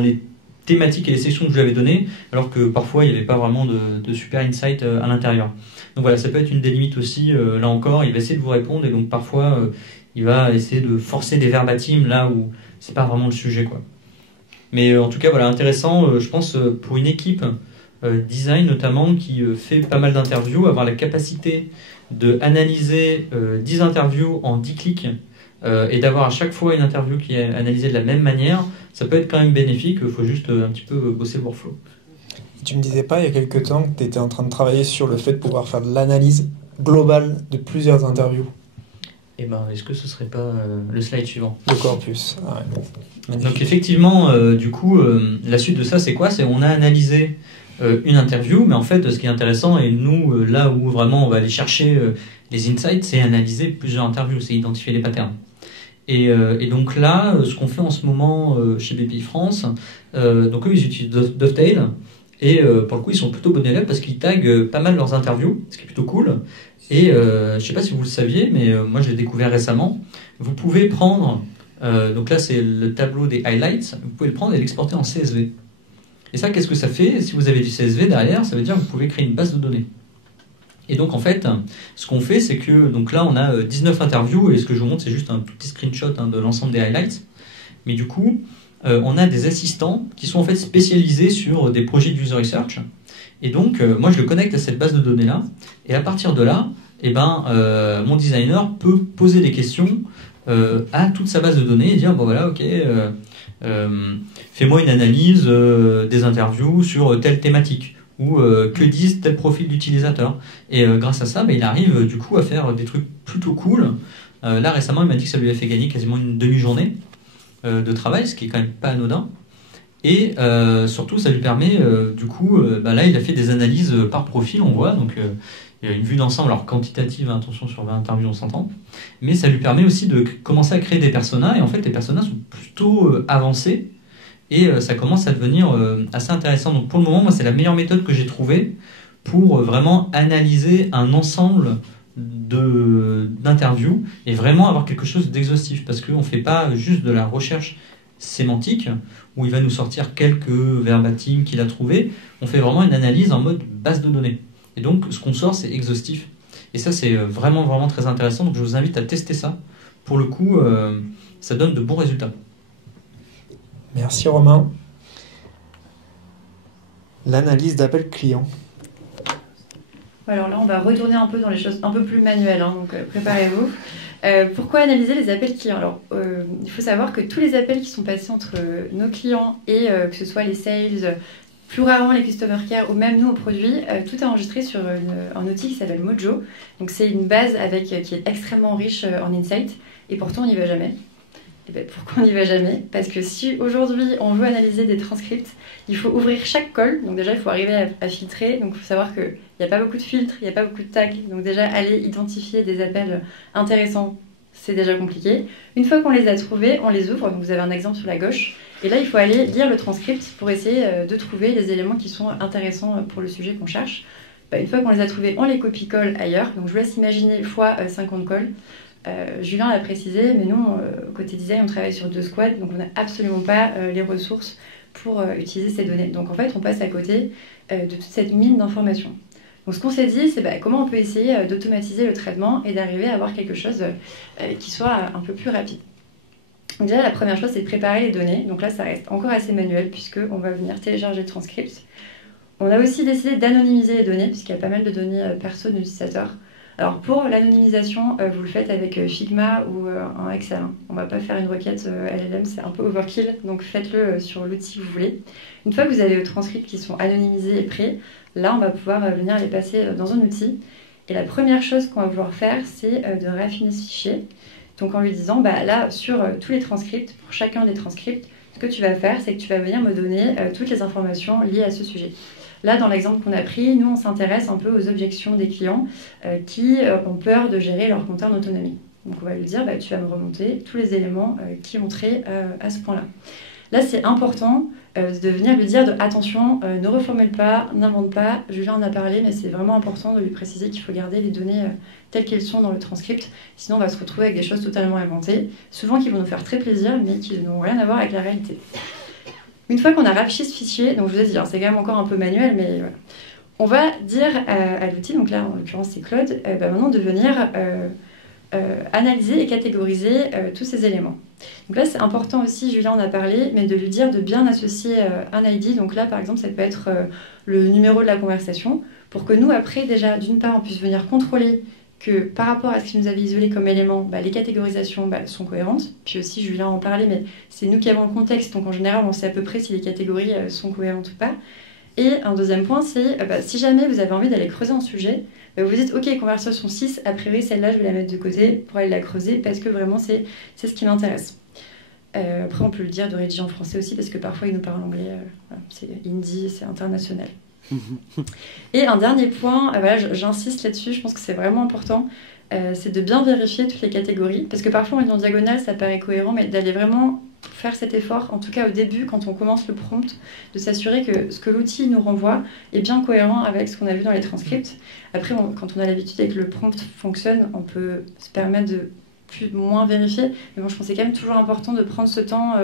les thématiques et les sections que je lui avais données, alors que parfois il n'y avait pas vraiment de super insight à l'intérieur. Donc voilà, ça peut être une des limites aussi. Là encore, il va essayer de vous répondre et donc parfois il va essayer de forcer des verbatims là où c'est pas vraiment le sujet, quoi. Mais en tout cas, voilà, intéressant, je pense, pour une équipe design notamment qui fait pas mal d'interviews, avoir la capacité d'analyser 10 interviews en 10 clics et d'avoir à chaque fois une interview qui est analysée de la même manière, ça peut être quand même bénéfique, il faut juste un petit peu bosser le workflow. Tu me disais pas il y a quelques temps que tu étais en train de travailler sur le fait de pouvoir faire de l'analyse globale de plusieurs interviews. Eh ben, est-ce que ce serait pas le slide suivant? Le corpus. Ah ouais. Donc effectivement, du coup, la suite de ça, c'est quoi? C'est on a analysé une interview, mais en fait, ce qui est intéressant, et nous, là où vraiment on va aller chercher les insights, c'est analyser plusieurs interviews, c'est identifier les patterns. Et donc là, ce qu'on fait en ce moment chez BPI France, donc eux, ils utilisent Dovetail, et pour le coup, ils sont plutôt bons élèves parce qu'ils taguent pas mal leurs interviews, ce qui est plutôt cool. Et je ne sais pas si vous le saviez, mais moi je l'ai découvert récemment. Vous pouvez prendre, donc là c'est le tableau des highlights, vous pouvez le prendre et l'exporter en CSV. Et ça, qu'est-ce que ça fait? Si vous avez du CSV derrière, ça veut dire que vous pouvez créer une base de données. Et donc en fait, ce qu'on fait, c'est que donc là on a 19 interviews, et ce que je vous montre, c'est juste un tout petit screenshot de l'ensemble des highlights. Mais du coup, on a des assistants qui sont en fait spécialisés sur des projets de user research. Et donc moi je le connecte à cette base de données là, et à partir de là, mon designer peut poser des questions à toute sa base de données et dire bon voilà, ok, fais-moi une analyse des interviews sur telle thématique, ou que disent tel profil d'utilisateur. Et grâce à ça, il arrive du coup à faire des trucs plutôt cool. Là récemment, il m'a dit que ça lui a fait gagner quasiment une demi-journée de travail, ce qui est quand même pas anodin. Et surtout, ça lui permet, du coup, là, il a fait des analyses par profil, on voit, donc il y a une vue d'ensemble, alors quantitative, hein, attention, sur 20 interviews, on s'entend, mais ça lui permet aussi de commencer à créer des personas, et en fait, les personas sont plutôt avancés, et ça commence à devenir assez intéressant. Donc pour le moment, moi, c'est la meilleure méthode que j'ai trouvée pour vraiment analyser un ensemble d'interviews, et vraiment avoir quelque chose d'exhaustif, parce qu'on ne fait pas juste de la recherche sémantique, où il va nous sortir quelques verbatim qu'il a trouvé. On fait vraiment une analyse en mode base de données. Et donc, ce qu'on sort, c'est exhaustif. Et ça, c'est vraiment, vraiment très intéressant. Donc, je vous invite à tester ça. Pour le coup, ça donne de bons résultats. Merci Romain. L'analyse d'appels clients. Alors là, on va retourner un peu dans les choses un peu plus manuelles, hein, donc préparez-vous. Pourquoi analyser les appels clients? Alors, il faut savoir que tous les appels qui sont passés entre nos clients et que ce soit les sales, plus rarement les customer care ou même nous au produit, tout est enregistré sur un outil qui s'appelle Mojo. Donc c'est une base qui est extrêmement riche en insights, et pourtant on n'y va jamais. Et bien, pourquoi on n'y va jamais? Parce que si aujourd'hui on veut analyser des transcripts, il faut ouvrir chaque call. Donc déjà il faut arriver à filtrer. Donc il faut savoir qu'il n'y a pas beaucoup de filtres, il n'y a pas beaucoup de tags. Donc déjà aller identifier des appels intéressants, c'est déjà compliqué. Une fois qu'on les a trouvés, on les ouvre. Donc vous avez un exemple sur la gauche. Et là il faut aller lire le transcript pour essayer de trouver les éléments qui sont intéressants pour le sujet qu'on cherche. Une fois qu'on les a trouvés, on les copie-colle ailleurs. Donc je vous laisse imaginer fois 50 calls. Julien l'a précisé, mais nous, côté design, on travaille sur 2 squads, donc on n'a absolument pas les ressources pour utiliser ces données. Donc en fait, on passe à côté de toute cette mine d'informations. Donc ce qu'on s'est dit, c'est comment on peut essayer d'automatiser le traitement et d'arriver à avoir quelque chose qui soit un peu plus rapide. Donc déjà, la première chose, c'est de préparer les données. Donc là, ça reste encore assez manuel, puisqu'on va venir télécharger le transcript. On a aussi décidé d'anonymiser les données, puisqu'il y a pas mal de données perso de l'utilisateur. Alors pour l'anonymisation, vous le faites avec Figma ou un Excel. On ne va pas faire une requête LLM, c'est un peu overkill, donc faites-le sur l'outil que vous voulez. Une fois que vous avez vos transcripts qui sont anonymisés et prêts, là on va pouvoir venir les passer dans un outil. Et la première chose qu'on va vouloir faire, c'est de raffiner ce fichier. Donc en lui disant, là sur tous les transcripts, pour chacun des transcripts, ce que tu vas faire, c'est que tu vas venir me donner toutes les informations liées à ce sujet. Là, dans l'exemple qu'on a pris, nous, on s'intéresse un peu aux objections des clients qui ont peur de gérer leur compteur en autonomie. Donc, on va lui dire, tu vas me remonter tous les éléments qui ont trait à ce point-là. Là, c'est important de venir lui dire attention, ne reformule pas, n'invente pas. Julien en a parlé, mais c'est vraiment important de lui préciser qu'il faut garder les données telles qu'elles sont dans le transcript. Sinon, on va se retrouver avec des choses totalement inventées, souvent qui vont nous faire très plaisir, mais qui n'ont rien à voir avec la réalité. Une fois qu'on a raffiché ce fichier, donc je vous ai dit, c'est quand même encore un peu manuel, mais voilà, on va dire à l'outil, donc là en l'occurrence c'est Claude, maintenant de venir analyser et catégoriser tous ces éléments. Donc là c'est important aussi, Julien en a parlé, mais de lui dire de bien associer un ID. Donc là par exemple ça peut être le numéro de la conversation, pour que nous après déjà d'une part on puisse venir contrôler que par rapport à ce qu'il nous avait isolé comme élément, les catégorisations sont cohérentes. Puis aussi, Julien en parlait, mais c'est nous qui avons le contexte, donc en général, on sait à peu près si les catégories sont cohérentes ou pas. Et un deuxième point, c'est si jamais vous avez envie d'aller creuser un sujet, vous dites, ok, conversation 6, a priori, celle-là, je vais la mettre de côté pour aller la creuser, parce que vraiment, c'est ce qui m'intéresse. Après, on peut le dire de rédiger en français aussi, parce que parfois, il nous parle anglais. C'est hindi, c'est international. Et un dernier point, j'insiste là-dessus, je pense que c'est vraiment important, c'est de bien vérifier toutes les catégories, parce que parfois en diagonale ça paraît cohérent, mais d'aller vraiment faire cet effort, en tout cas au début quand on commence le prompt, de s'assurer que ce que l'outil nous renvoie est bien cohérent avec ce qu'on a vu dans les transcripts. Après, quand on a l'habitude et que le prompt fonctionne, on peut se permettre de moins vérifier, mais bon, je pense que c'est quand même toujours important de prendre ce temps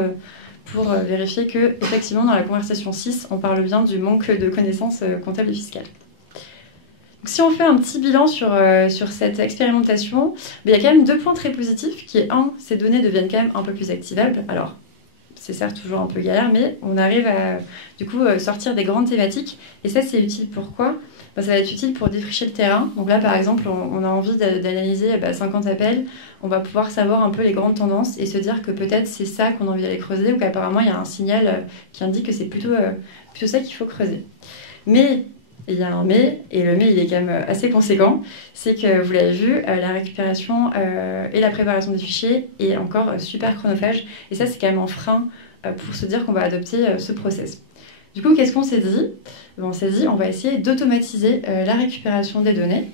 pour vérifier que, effectivement, dans la conversation 6, on parle bien du manque de connaissances comptables et fiscales. Donc, si on fait un petit bilan sur cette expérimentation, il y a quand même 2 points très positifs, qui est ces données deviennent quand même un peu plus activables. Alors, c'est certes toujours un peu galère, mais on arrive à du coup sortir des grandes thématiques. Et ça, c'est utile. Pourquoi ? Ça va être utile pour défricher le terrain. Donc là, par exemple, on a envie d'analyser 50 appels. On va pouvoir savoir un peu les grandes tendances et se dire que peut-être c'est ça qu'on a envie d'aller creuser ou qu'apparemment, il y a un signal qui indique que c'est plutôt ça qu'il faut creuser. Mais il y a un mais, et le mais, il est quand même assez conséquent. C'est que, vous l'avez vu, la récupération et la préparation des fichiers est encore super chronophage. Et ça, c'est quand même un frein pour se dire qu'on va adopter ce process. Du coup, qu'est-ce qu'on s'est dit ? On s'est dit, on va essayer d'automatiser la récupération des données.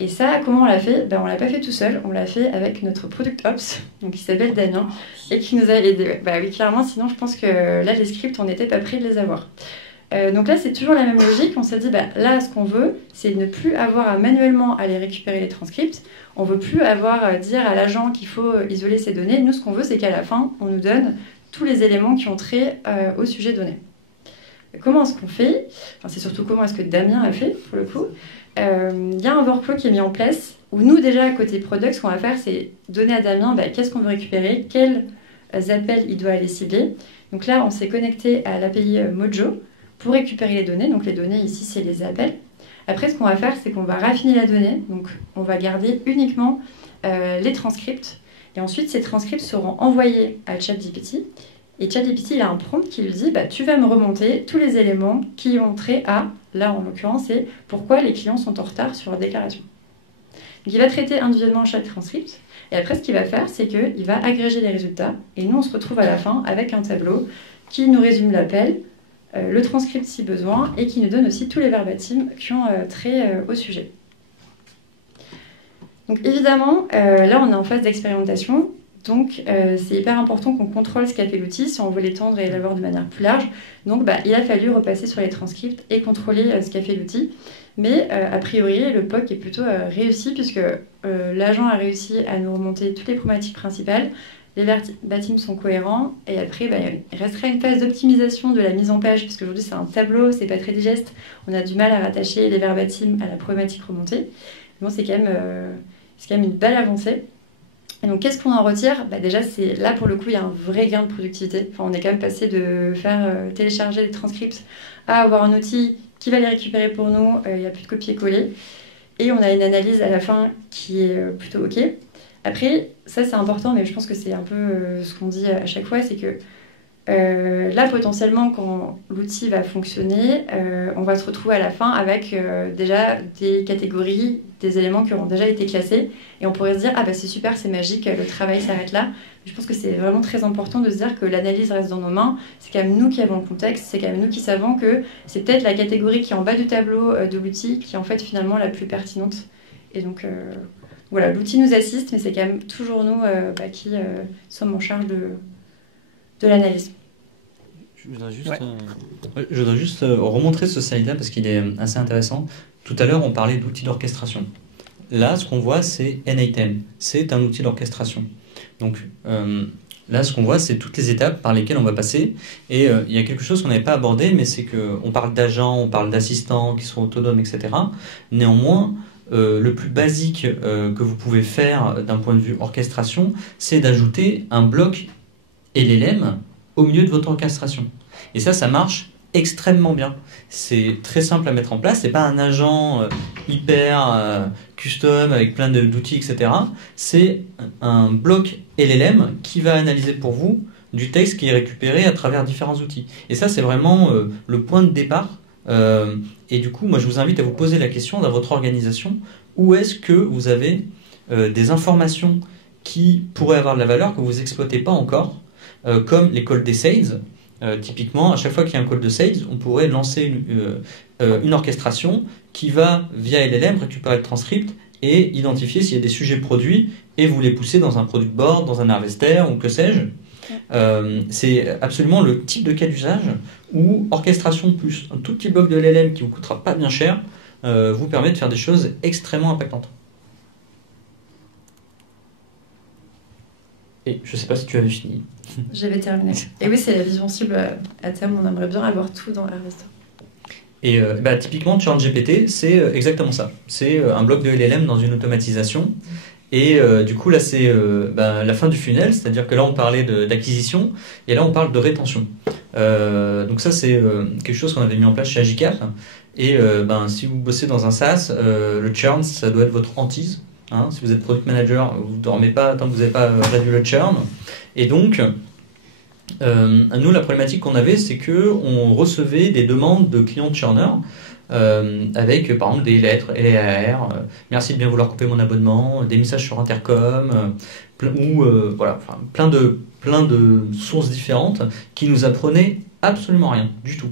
Et ça, comment on l'a fait ? On ne l'a pas fait tout seul, on l'a fait avec notre Product Ops, donc qui s'appelle Damien, et qui nous a aidé. Oui, clairement, sinon je pense que là, les scripts, on n'était pas prêts de les avoir. Donc là, c'est toujours la même logique. On s'est dit, là, ce qu'on veut, c'est ne plus avoir à manuellement aller récupérer les transcripts. On ne veut plus avoir à dire à l'agent qu'il faut isoler ces données. Nous, ce qu'on veut, c'est qu'à la fin, on nous donne tous les éléments qui ont trait au sujet donné. Comment est-ce qu'on fait ? C'est surtout comment est-ce que Damien a fait, pour le coup. Il y a un workflow qui est mis en place, où nous, déjà, à côté product, ce qu'on va faire, c'est donner à Damien qu'est-ce qu'on veut récupérer, quels appels il doit aller cibler. Donc là, on s'est connecté à l'API Mojo pour récupérer les données. Donc les données, ici, c'est les appels. Après, ce qu'on va faire, c'est qu'on va raffiner la donnée. Donc, on va garder uniquement les transcripts. Et ensuite, ces transcripts seront envoyés à ChatGPT. Et ChatGPT, il a un prompt qui lui dit tu vas me remonter tous les éléments qui ont trait à, là en l'occurrence, c'est pourquoi les clients sont en retard sur leur déclaration. Donc il va traiter individuellement chaque transcript. Et après, ce qu'il va faire, c'est qu'il va agréger les résultats. Et nous, on se retrouve à la fin avec un tableau qui nous résume l'appel, le transcript si besoin, et qui nous donne aussi tous les verbatims qui ont trait au sujet. Donc évidemment, là, on est en phase d'expérimentation. Donc, c'est hyper important qu'on contrôle ce qu'a fait l'outil si on veut l'étendre et l'avoir de manière plus large. Donc, il a fallu repasser sur les transcripts et contrôler ce qu'a fait l'outil. Mais, a priori, le POC est plutôt réussi puisque l'agent a réussi à nous remonter toutes les problématiques principales. Les verbatims sont cohérents. Et après, il restera une phase d'optimisation de la mise en page parce qu'aujourd'hui, c'est un tableau, c'est pas très digeste. On a du mal à rattacher les verbatims à la problématique remontée. Bon, c'est quand même une belle avancée. Et donc, qu'est-ce qu'on en retire ? Déjà, là, pour le coup, il y a un vrai gain de productivité. On est quand même passé de faire télécharger les transcripts à avoir un outil qui va les récupérer pour nous. Il n'y a plus de copier-coller. Et on a une analyse à la fin qui est plutôt OK. Après, ça, c'est important, mais je pense que c'est un peu ce qu'on dit à chaque fois, c'est que là, potentiellement, quand l'outil va fonctionner, on va se retrouver à la fin avec déjà des catégories, des éléments qui auront déjà été classés. Et on pourrait se dire, c'est super, c'est magique, le travail s'arrête là. Mais je pense que c'est vraiment très important de se dire que l'analyse reste dans nos mains. C'est quand même nous qui avons le contexte, c'est quand même nous qui savons que c'est peut-être la catégorie qui est en bas du tableau de l'outil qui est en fait finalement la plus pertinente. Et donc, voilà, l'outil nous assiste, mais c'est quand même toujours nous qui sommes en charge de l'analyse. Je voudrais juste remontrer ce slide-là parce qu'il est assez intéressant. Tout à l'heure, on parlait d'outils d'orchestration. Là, ce qu'on voit, c'est N8N. C'est un outil d'orchestration. Donc là, ce qu'on voit, c'est toutes les étapes par lesquelles on va passer. Et il y a quelque chose qu'on n'avait pas abordé, mais c'est qu'on parle d'agents, on parle d'assistants qui sont autonomes, etc. Néanmoins, le plus basique que vous pouvez faire d'un point de vue orchestration, c'est d'ajouter un bloc LLM au milieu de votre orchestration. Et ça marche extrêmement bien. C'est très simple à mettre en place. C'est pas un agent hyper custom avec plein d'outils, etc. C'est un bloc LLM qui va analyser pour vous du texte qui est récupéré à travers différents outils. Et ça, c'est vraiment le point de départ. Et du coup, moi, je vous invite à vous poser la question dans votre organisation. Où est-ce que vous avez des informations qui pourraient avoir de la valeur que vous n'exploitez pas encore, comme les calls des sales. Typiquement, à chaque fois qu'il y a un call de sales, on pourrait lancer une orchestration qui va, via LLM, récupérer le transcript et identifier s'il y a des sujets produits et vous les pousser dans un product board, dans un harvester ou que sais-je. C'est absolument le type de cas d'usage où orchestration plus un tout petit bloc de LLM qui vous coûtera pas bien cher vous permet de faire des choses extrêmement impactantes. Et je ne sais pas si tu avais fini. J'avais terminé. Et oui, c'est la vision cible à terme. On aimerait bien avoir tout dans Harvester. Et typiquement, ChatGPT, c'est exactement ça. C'est un bloc de LLM dans une automatisation. Et du coup, là, c'est la fin du funnel, c'est-à-dire que là, on parlait d'acquisition, et là, on parle de rétention. Donc ça, c'est quelque chose qu'on avait mis en place chez Agicap. Et si vous bossez dans un SaaS, le churn, ça doit être votre hantise. Hein. Si vous êtes product manager, vous ne dormez pas tant que vous n'avez pas réduit le churn. Et donc, nous, la problématique qu'on avait, c'est qu'on recevait des demandes de clients churners avec, par exemple, des lettres, LAR, merci de bien vouloir couper mon abonnement, des messages sur Intercom, plein de sources différentes qui nous apprenaient absolument rien du tout.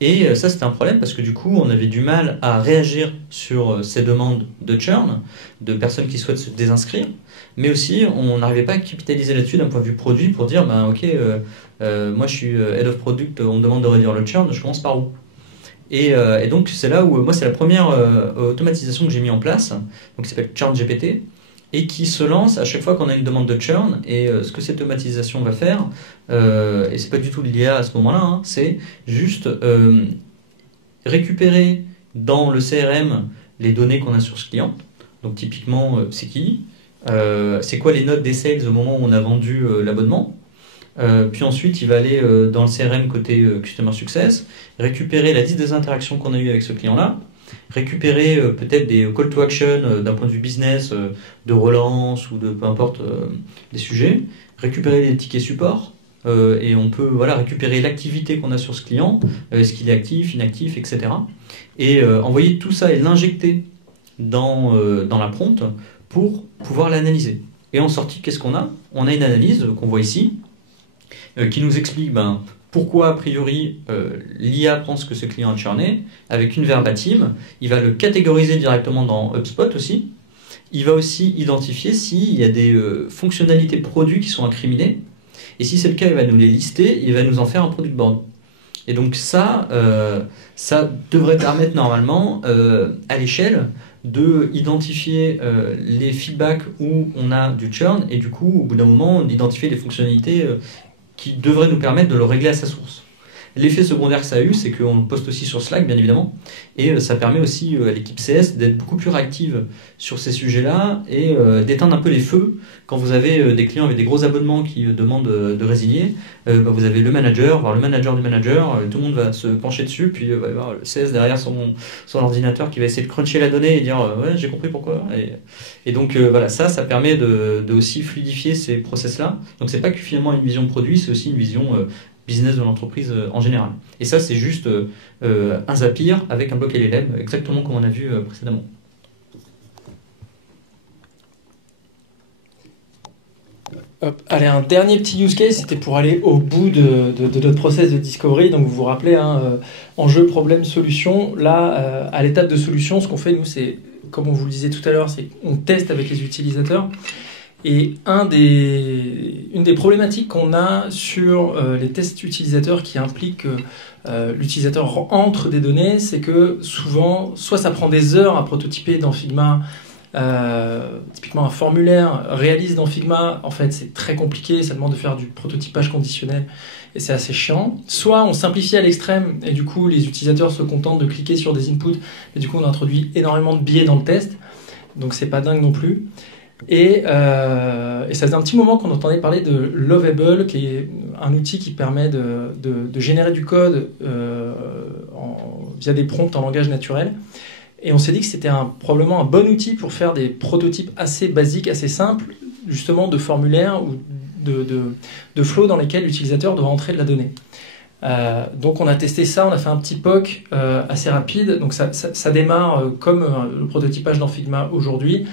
Et ça, c'était un problème parce que du coup, on avait du mal à réagir sur ces demandes de churn, de personnes qui souhaitent se désinscrire, mais aussi, on n'arrivait pas à capitaliser là-dessus d'un point de vue produit pour dire, moi je suis Head of Product, on me demande de réduire le churn, je commence par où? Et donc, c'est là où, moi, c'est la première automatisation que j'ai mis en place, donc qui s'appelle ChurnGPT, et qui se lance à chaque fois qu'on a une demande de churn. Et ce que cette automatisation va faire, et c'est pas du tout de l'IA à ce moment-là, hein, c'est juste récupérer dans le CRM les données qu'on a sur ce client. Donc typiquement, c'est qui, c'est quoi les notes des sales au moment où on a vendu l'abonnement. Puis ensuite, il va aller dans le CRM côté Customer Success, récupérer la liste des interactions qu'on a eues avec ce client-là, récupérer peut-être des call to action d'un point de vue business, de relance ou de peu importe des sujets, récupérer les tickets support, et on peut récupérer l'activité qu'on a sur ce client, est-ce qu'il est actif, inactif, etc. Et envoyer tout ça et l'injecter dans la prompt pour pouvoir l'analyser. Et en sortie, qu'est-ce qu'on a? On a une analyse qu'on voit ici, qui nous explique pourquoi a priori l'IA pense que ce client a churné, avec une verbatim. Il va le catégoriser directement dans HubSpot aussi. Il va aussi identifier s'il y a des fonctionnalités produits qui sont incriminées. Et si c'est le cas, il va nous les lister, il va nous en faire un product board. Et donc ça devrait permettre normalement, à l'échelle, de identifier les feedbacks où on a du churn, et du coup, au bout d'un moment, d'identifier les fonctionnalités qui devrait nous permettre de le régler à sa source. L'effet secondaire que ça a eu, c'est qu'on le poste aussi sur Slack, bien évidemment, et ça permet aussi à l'équipe CS d'être beaucoup plus réactive sur ces sujets-là et d'éteindre un peu les feux. Quand vous avez des clients avec des gros abonnements qui demandent de résilier, vous avez le manager, voire le manager du manager, tout le monde va se pencher dessus, puis va y avoir le CS derrière son ordinateur qui va essayer de cruncher la donnée et dire ouais, j'ai compris pourquoi. Et donc ça permet de aussi fluidifier ces process-là. Donc c'est pas que finalement une vision produit, c'est aussi une vision business de l'entreprise en général. Et ça, c'est juste un Zapier avec un bloc LLM, exactement comme on a vu précédemment. Hop, allez, un dernier petit use case, c'était pour aller au bout de notre process de discovery. Donc vous vous rappelez, enjeu, problème, solution. Là, à l'étape de solution, ce qu'on fait, nous, c'est, comme on vous le disait tout à l'heure, c'est qu'on teste avec les utilisateurs. Et une des problématiques qu'on a sur les tests utilisateurs qui impliquent que l'utilisateur entre des données, c'est que souvent, soit ça prend des heures à prototyper dans Figma, typiquement un formulaire réalise dans Figma, en fait c'est très compliqué, ça demande de faire du prototypage conditionnel et c'est assez chiant. Soit on simplifie à l'extrême et du coup les utilisateurs se contentent de cliquer sur des inputs et du coup on introduit énormément de biais dans le test, donc c'est pas dingue non plus. Et ça faisait un petit moment qu'on entendait parler de Lovable, qui est un outil qui permet de générer du code via des prompts en langage naturel. Et on s'est dit que c'était probablement un bon outil pour faire des prototypes assez basiques, assez simples, justement de formulaires ou de flows dans lesquels l'utilisateur doit entrer de la donnée. Donc on a testé ça, on a fait un petit POC assez rapide. Donc ça démarre comme le prototypage dans Figma aujourd'hui.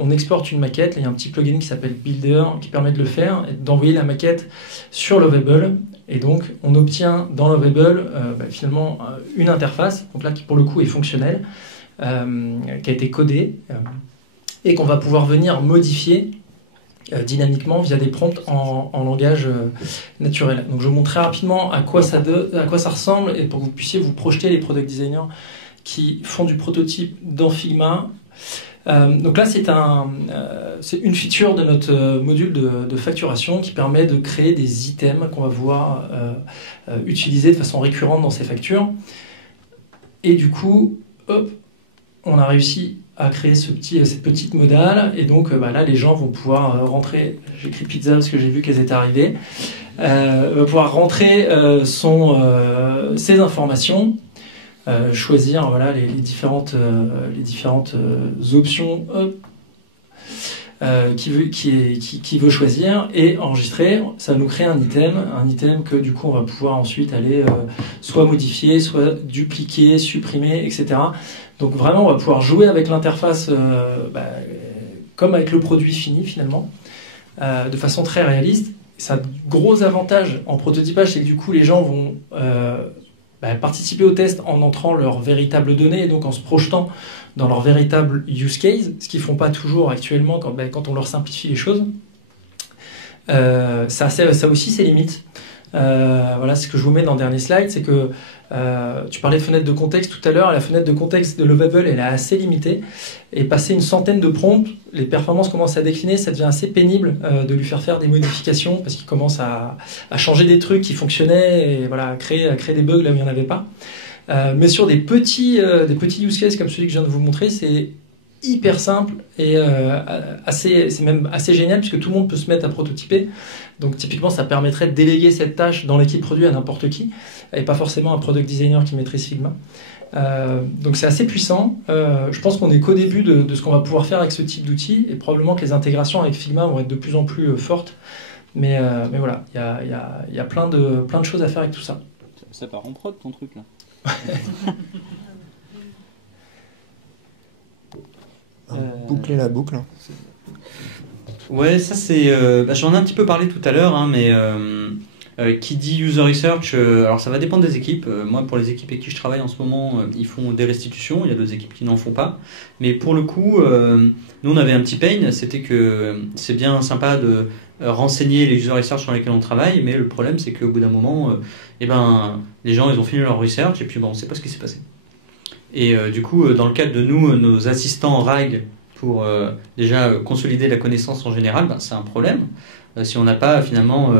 On exporte une maquette, il y a un petit plugin qui s'appelle Builder qui permet de le faire et d'envoyer la maquette sur Lovable. Et donc on obtient dans Lovable finalement une interface, donc là qui pour le coup est fonctionnelle, qui a été codée et qu'on va pouvoir venir modifier dynamiquement via des prompts en langage naturel. Donc je vous montre très rapidement à quoi ça ressemble et pour que vous puissiez vous projeter, les product designers qui font du prototype dans Figma. Donc là, c'est une feature de notre module de facturation qui permet de créer des items qu'on va pouvoir utiliser de façon récurrente dans ces factures. Et du coup, hop, on a réussi à créer cette petite modale. Et donc là, les gens vont pouvoir rentrer. J'écris pizza parce que j'ai vu qu'elles étaient arrivées. Va pouvoir rentrer ses informations. Choisir voilà, les différentes options qui veut choisir et enregistrer. Ça va nous créer un item que du coup on va pouvoir ensuite aller soit modifier, soit dupliquer, supprimer, etc. Donc vraiment on va pouvoir jouer avec l'interface comme avec le produit fini finalement, de façon très réaliste. Ça a de gros avantages en prototypage, c'est que du coup les gens vont participer au test en entrant leurs véritables données et donc en se projetant dans leur véritable use case, ce qu'ils ne font pas toujours actuellement quand on leur simplifie les choses. Ça aussi, c'est limite. Voilà, ce que je vous mets dans le dernier slide, c'est que tu parlais de fenêtre de contexte tout à l'heure, la fenêtre de contexte de Lovable, elle est assez limitée. Et passer une centaine de prompts, les performances commencent à décliner, ça devient assez pénible de lui faire des modifications parce qu'il commence à changer des trucs qui fonctionnaient et voilà, à créer des bugs là où il n'y en avait pas. Mais sur des petits use cases comme celui que je viens de vous montrer, c'est hyper simple et c'est même assez génial puisque tout le monde peut se mettre à prototyper. Donc typiquement, ça permettrait de déléguer cette tâche dans l'équipe produit à n'importe qui et pas forcément un product designer qui maîtrise Figma. Donc c'est assez puissant. Je pense qu'on est qu'au début de ce qu'on va pouvoir faire avec ce type d'outils et probablement que les intégrations avec Figma vont être de plus en plus fortes. Mais voilà, il y a plein de choses à faire avec tout ça. Ça part en prod ton truc là. Boucler la boucle. Ouais, ça c'est. J'en ai un petit peu parlé tout à l'heure, hein, mais qui dit user research, alors ça va dépendre des équipes. Moi, pour les équipes avec qui je travaille en ce moment, ils font des restitutions. Il y a d'autres équipes qui n'en font pas. Mais pour le coup, nous on avait un petit pain, c'était que c'est bien sympa de renseigner les user research sur lesquels on travaille, mais le problème c'est qu'au bout d'un moment, les gens ils ont fini leur research et puis on ne sait pas ce qui s'est passé. Et du coup, dans le cadre de nos assistants RAG pour déjà consolider la connaissance en général, c'est un problème si on n'a pas finalement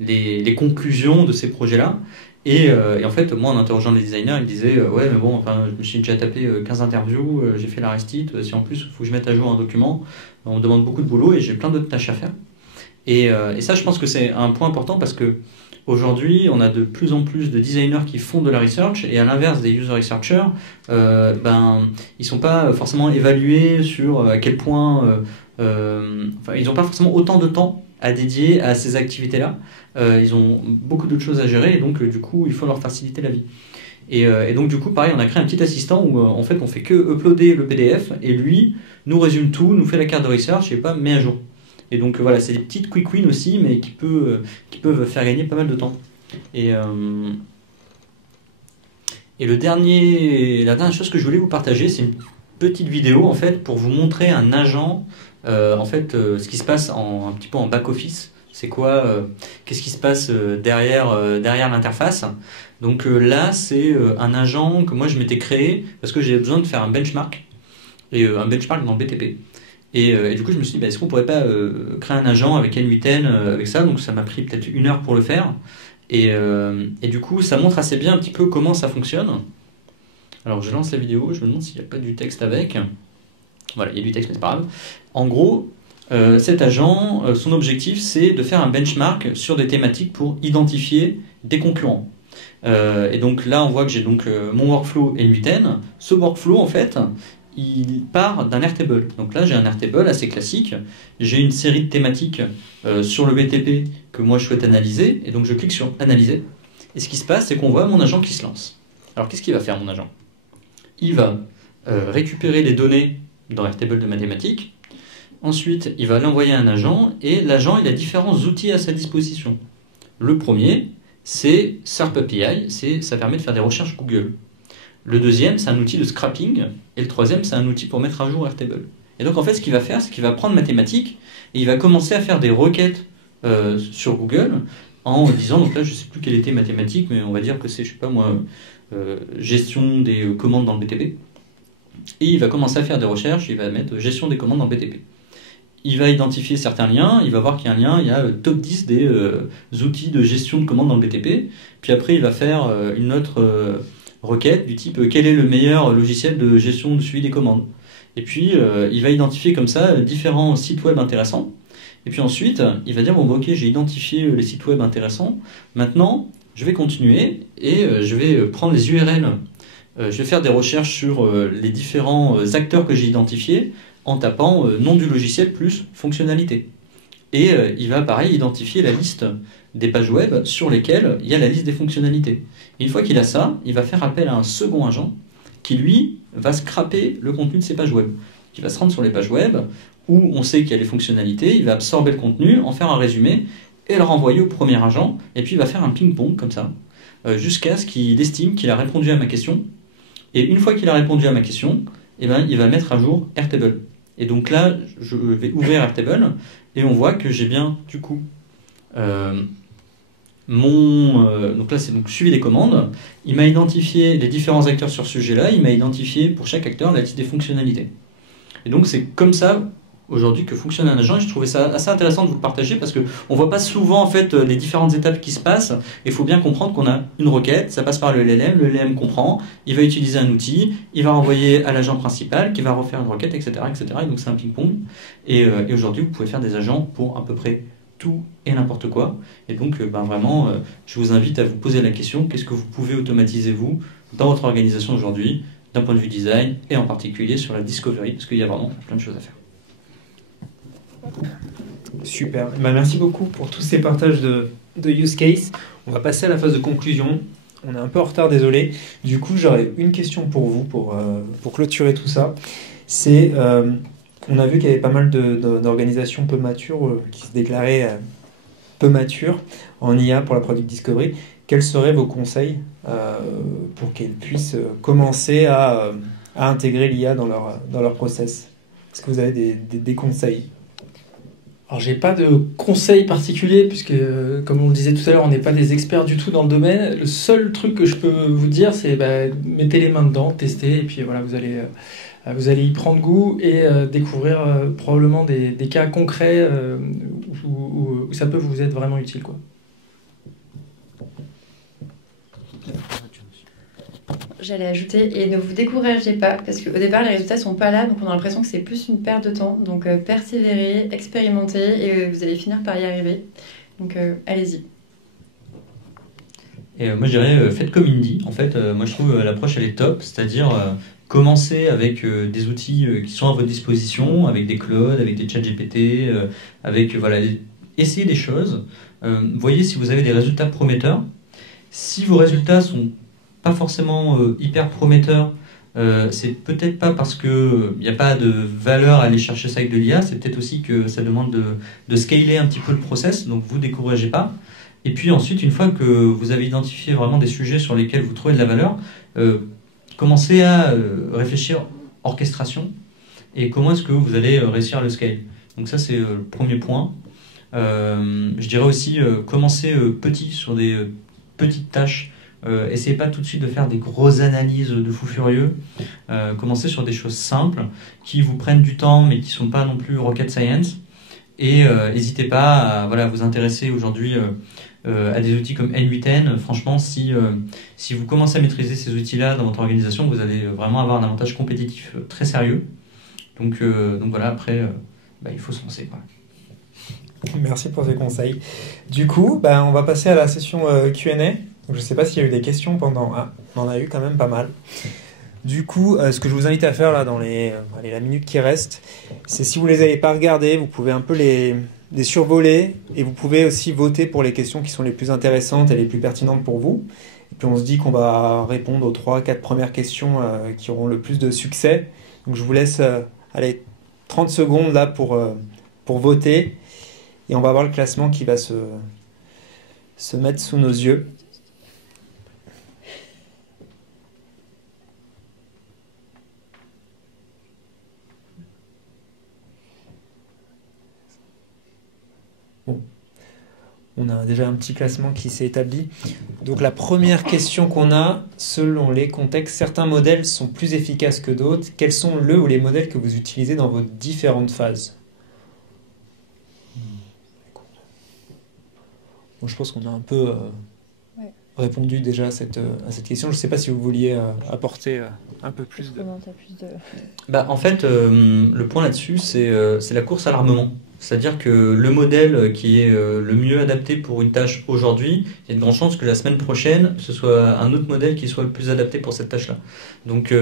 les conclusions de ces projets-là. Et en fait, moi en interrogeant les designers, ils me disaient ouais mais bon, je me suis déjà tapé 15 interviews, j'ai fait la restit, si en plus il faut que je mette à jour un document, on me demande beaucoup de boulot et j'ai plein d'autres tâches à faire. Et ça, je pense que c'est un point important parce que aujourd'hui, on a de plus en plus de designers qui font de la research et à l'inverse des user researchers, ils sont pas forcément évalués sur à quel point, ils n'ont pas forcément autant de temps à dédier à ces activités-là. Ils ont beaucoup d'autres choses à gérer et donc du coup, il faut leur faciliter la vie. Et donc du coup, pareil, on a créé un petit assistant où en fait, on fait que uploader le PDF et lui nous résume tout, nous fait la carte de research et met à jour. Et donc voilà, c'est des petites quick wins aussi, mais qui peuvent faire gagner pas mal de temps. Et la dernière chose que je voulais vous partager, c'est une petite vidéo en fait pour vous montrer un agent, ce qui se passe un petit peu en back office. C'est quoi, qu'est-ce qui se passe derrière l'interface. Donc là, c'est un agent que moi je m'étais créé parce que j'ai besoin de faire un benchmark et un benchmark dans le BTP. Et du coup, je me suis dit, est-ce qu'on pourrait pas créer un agent avec N8N avec ça? Donc ça m'a pris peut-être 1 heure pour le faire. Et du coup, ça montre assez bien un petit peu comment ça fonctionne. Alors je lance la vidéo, je me demande s'il n'y a pas du texte avec. Voilà, il y a du texte, mais c'est pas grave. En gros, cet agent, son objectif, c'est de faire un benchmark sur des thématiques pour identifier des concurrents. Et donc là, on voit que j'ai donc mon workflow N8N. Ce workflow, en fait, il part d'un Airtable. Donc là, j'ai un Airtable assez classique. J'ai une série de thématiques sur le BTP que moi je souhaite analyser. Et donc je clique sur Analyser. Et ce qui se passe, c'est qu'on voit mon agent qui se lance. Alors qu'est-ce qu'il va faire, mon agent? Il va récupérer les données dans Airtable de mathématiques. Ensuite, il va l'envoyer à un agent. Et l'agent, il a différents outils à sa disposition. Le premier, c'est SERP API. Ça permet de faire des recherches Google. Le deuxième, c'est un outil de scrapping. Et le troisième, c'est un outil pour mettre à jour Airtable. Et donc, en fait, ce qu'il va faire, c'est qu'il va prendre mathématiques et il va commencer à faire des requêtes sur Google en disant, donc là, je ne sais plus quelle était mathématique, mais on va dire que c'est, je sais pas moi, gestion des commandes dans le BTP. et il va commencer à faire des recherches, il va mettre gestion des commandes dans BTP. Il va identifier certains liens, il va voir qu'il y a un lien, il y a top 10 des outils de gestion de commandes dans le BTP, puis après il va faire une autre requête du type quel est le meilleur logiciel de gestion de suivi des commandes. Et puis il va identifier comme ça différents sites web intéressants, et puis ensuite il va dire bon bah, ok, j'ai identifié les sites web intéressants, maintenant je vais continuer et je vais prendre les URL, je vais faire des recherches sur les différents acteurs que j'ai identifiés en tapant nom du logiciel plus fonctionnalité. Et il va pareil identifier la liste des pages web sur lesquelles il y a la liste des fonctionnalités. Et une fois qu'il a ça, il va faire appel à un second agent qui lui va scraper le contenu de ces pages web. Il va se rendre sur les pages web où on sait qu'il y a les fonctionnalités, il va absorber le contenu, en faire un résumé et le renvoyer au premier agent, et puis il va faire un ping-pong comme ça, jusqu'à ce qu'il estime qu'il a répondu à ma question. Et une fois qu'il a répondu à ma question, eh ben, il va mettre à jour Airtable. Et donc là, je vais ouvrir Airtable et on voit que j'ai bien, du coup, donc là, c'est donc suivi des commandes. Il m'a identifié les différents acteurs sur ce sujet-là. Il m'a identifié pour chaque acteur la liste des fonctionnalités. Et donc, c'est comme ça, aujourd'hui, que fonctionne un agent. Et je trouvais ça assez intéressant de vous le partager parce qu'on ne voit pas souvent, en fait, les différentes étapes qui se passent. Il faut bien comprendre qu'on a une requête, ça passe par le LLM comprend, il va utiliser un outil, il va renvoyer à l'agent principal qui va refaire une requête, etc. etc. Et donc, c'est un ping-pong. Et aujourd'hui, vous pouvez faire des agents pour à peu près tout et n'importe quoi. Et donc, vraiment, je vous invite à vous poser la question, qu'est-ce que vous pouvez automatiser, vous, dans votre organisation aujourd'hui, d'un point de vue design, et en particulier sur la discovery, parce qu'il y a vraiment plein de choses à faire. Super. Merci beaucoup pour tous ces partages de use case. On va passer à la phase de conclusion. On est un peu en retard, désolé. Du coup, j'aurais une question pour vous, pour clôturer tout ça. C'est, on a vu qu'il y avait pas mal d'organisations peu matures qui se déclaraient peu matures en IA pour la Product Discovery. Quels seraient vos conseils pour qu'elles puissent commencer à intégrer l'IA dans leur process? Est-ce que vous avez des conseils? Alors, j'ai pas de conseils particuliers puisque, comme on le disait tout à l'heure, on n'est pas des experts du tout dans le domaine. Le seul truc que je peux vous dire, c'est mettez les mains dedans, testez, et puis voilà, vous allez y prendre goût et découvrir probablement des cas concrets où ça peut vous être vraiment utile, quoi. J'allais ajouter, et ne vous découragez pas, parce qu'au départ, les résultats sont pas là, donc on a l'impression que c'est plus une perte de temps. Donc persévérez, expérimentez, et vous allez finir par y arriver. Donc allez-y. Et moi, je dirais, faites comme Indy. En fait, moi, je trouve l'approche, elle est top. C'est-à-dire, commencez avec des outils qui sont à votre disposition, avec des Claude, avec des ChatGPT, voilà, essayez des choses. Voyez si vous avez des résultats prometteurs. Si vos résultats sont pas forcément hyper prometteurs, c'est peut-être pas parce qu'il n'y a pas de valeur à aller chercher ça avec de l'IA, c'est peut-être aussi que ça demande de scaler un petit peu le process, donc vous découragez pas. Et puis ensuite, une fois que vous avez identifié vraiment des sujets sur lesquels vous trouvez de la valeur, commencez à réfléchir orchestration et comment est-ce que vous allez réussir le scale. Donc ça, c'est le premier point. Je dirais aussi, commencez petit sur des petites tâches. Essayez pas tout de suite de faire des grosses analyses de fou furieux. Commencez sur des choses simples qui vous prennent du temps mais qui sont pas non plus rocket science. Et n'hésitez pas à vous intéresser aujourd'hui à des outils comme N8N. Franchement, si vous commencez à maîtriser ces outils-là dans votre organisation, vous allez vraiment avoir un avantage compétitif très sérieux. Donc voilà, après, il faut se lancer, quoi. Merci pour ces conseils. Du coup, on va passer à la session Q&A. Je ne sais pas s'il y a eu des questions pendant... Ah, on en a eu quand même pas mal. Du coup, ce que je vous invite à faire là dans la minute qui reste, c'est si vous ne les avez pas regardées, vous pouvez un peu les survoler et vous pouvez aussi voter pour les questions qui sont les plus intéressantes et les plus pertinentes pour vous. Et puis on se dit qu'on va répondre aux 3-4 premières questions qui auront le plus de succès. Donc je vous laisse 30 secondes là pour voter et on va voir le classement qui va se mettre sous nos yeux. On a déjà un petit classement qui s'est établi. Donc la première question qu'on a, selon les contextes, certains modèles sont plus efficaces que d'autres. Quels sont le ou les modèles que vous utilisez dans vos différentes phases? Bon, je pense qu'on a un peu répondu déjà à cette question. Je ne sais pas si vous vouliez apporter un peu plus de... Bah, en fait, le point là-dessus, c'est la course à l'armement. C'est-à-dire que le modèle qui est le mieux adapté pour une tâche aujourd'hui, il y a de grandes chances que la semaine prochaine, ce soit un autre modèle qui soit le plus adapté pour cette tâche-là. Donc,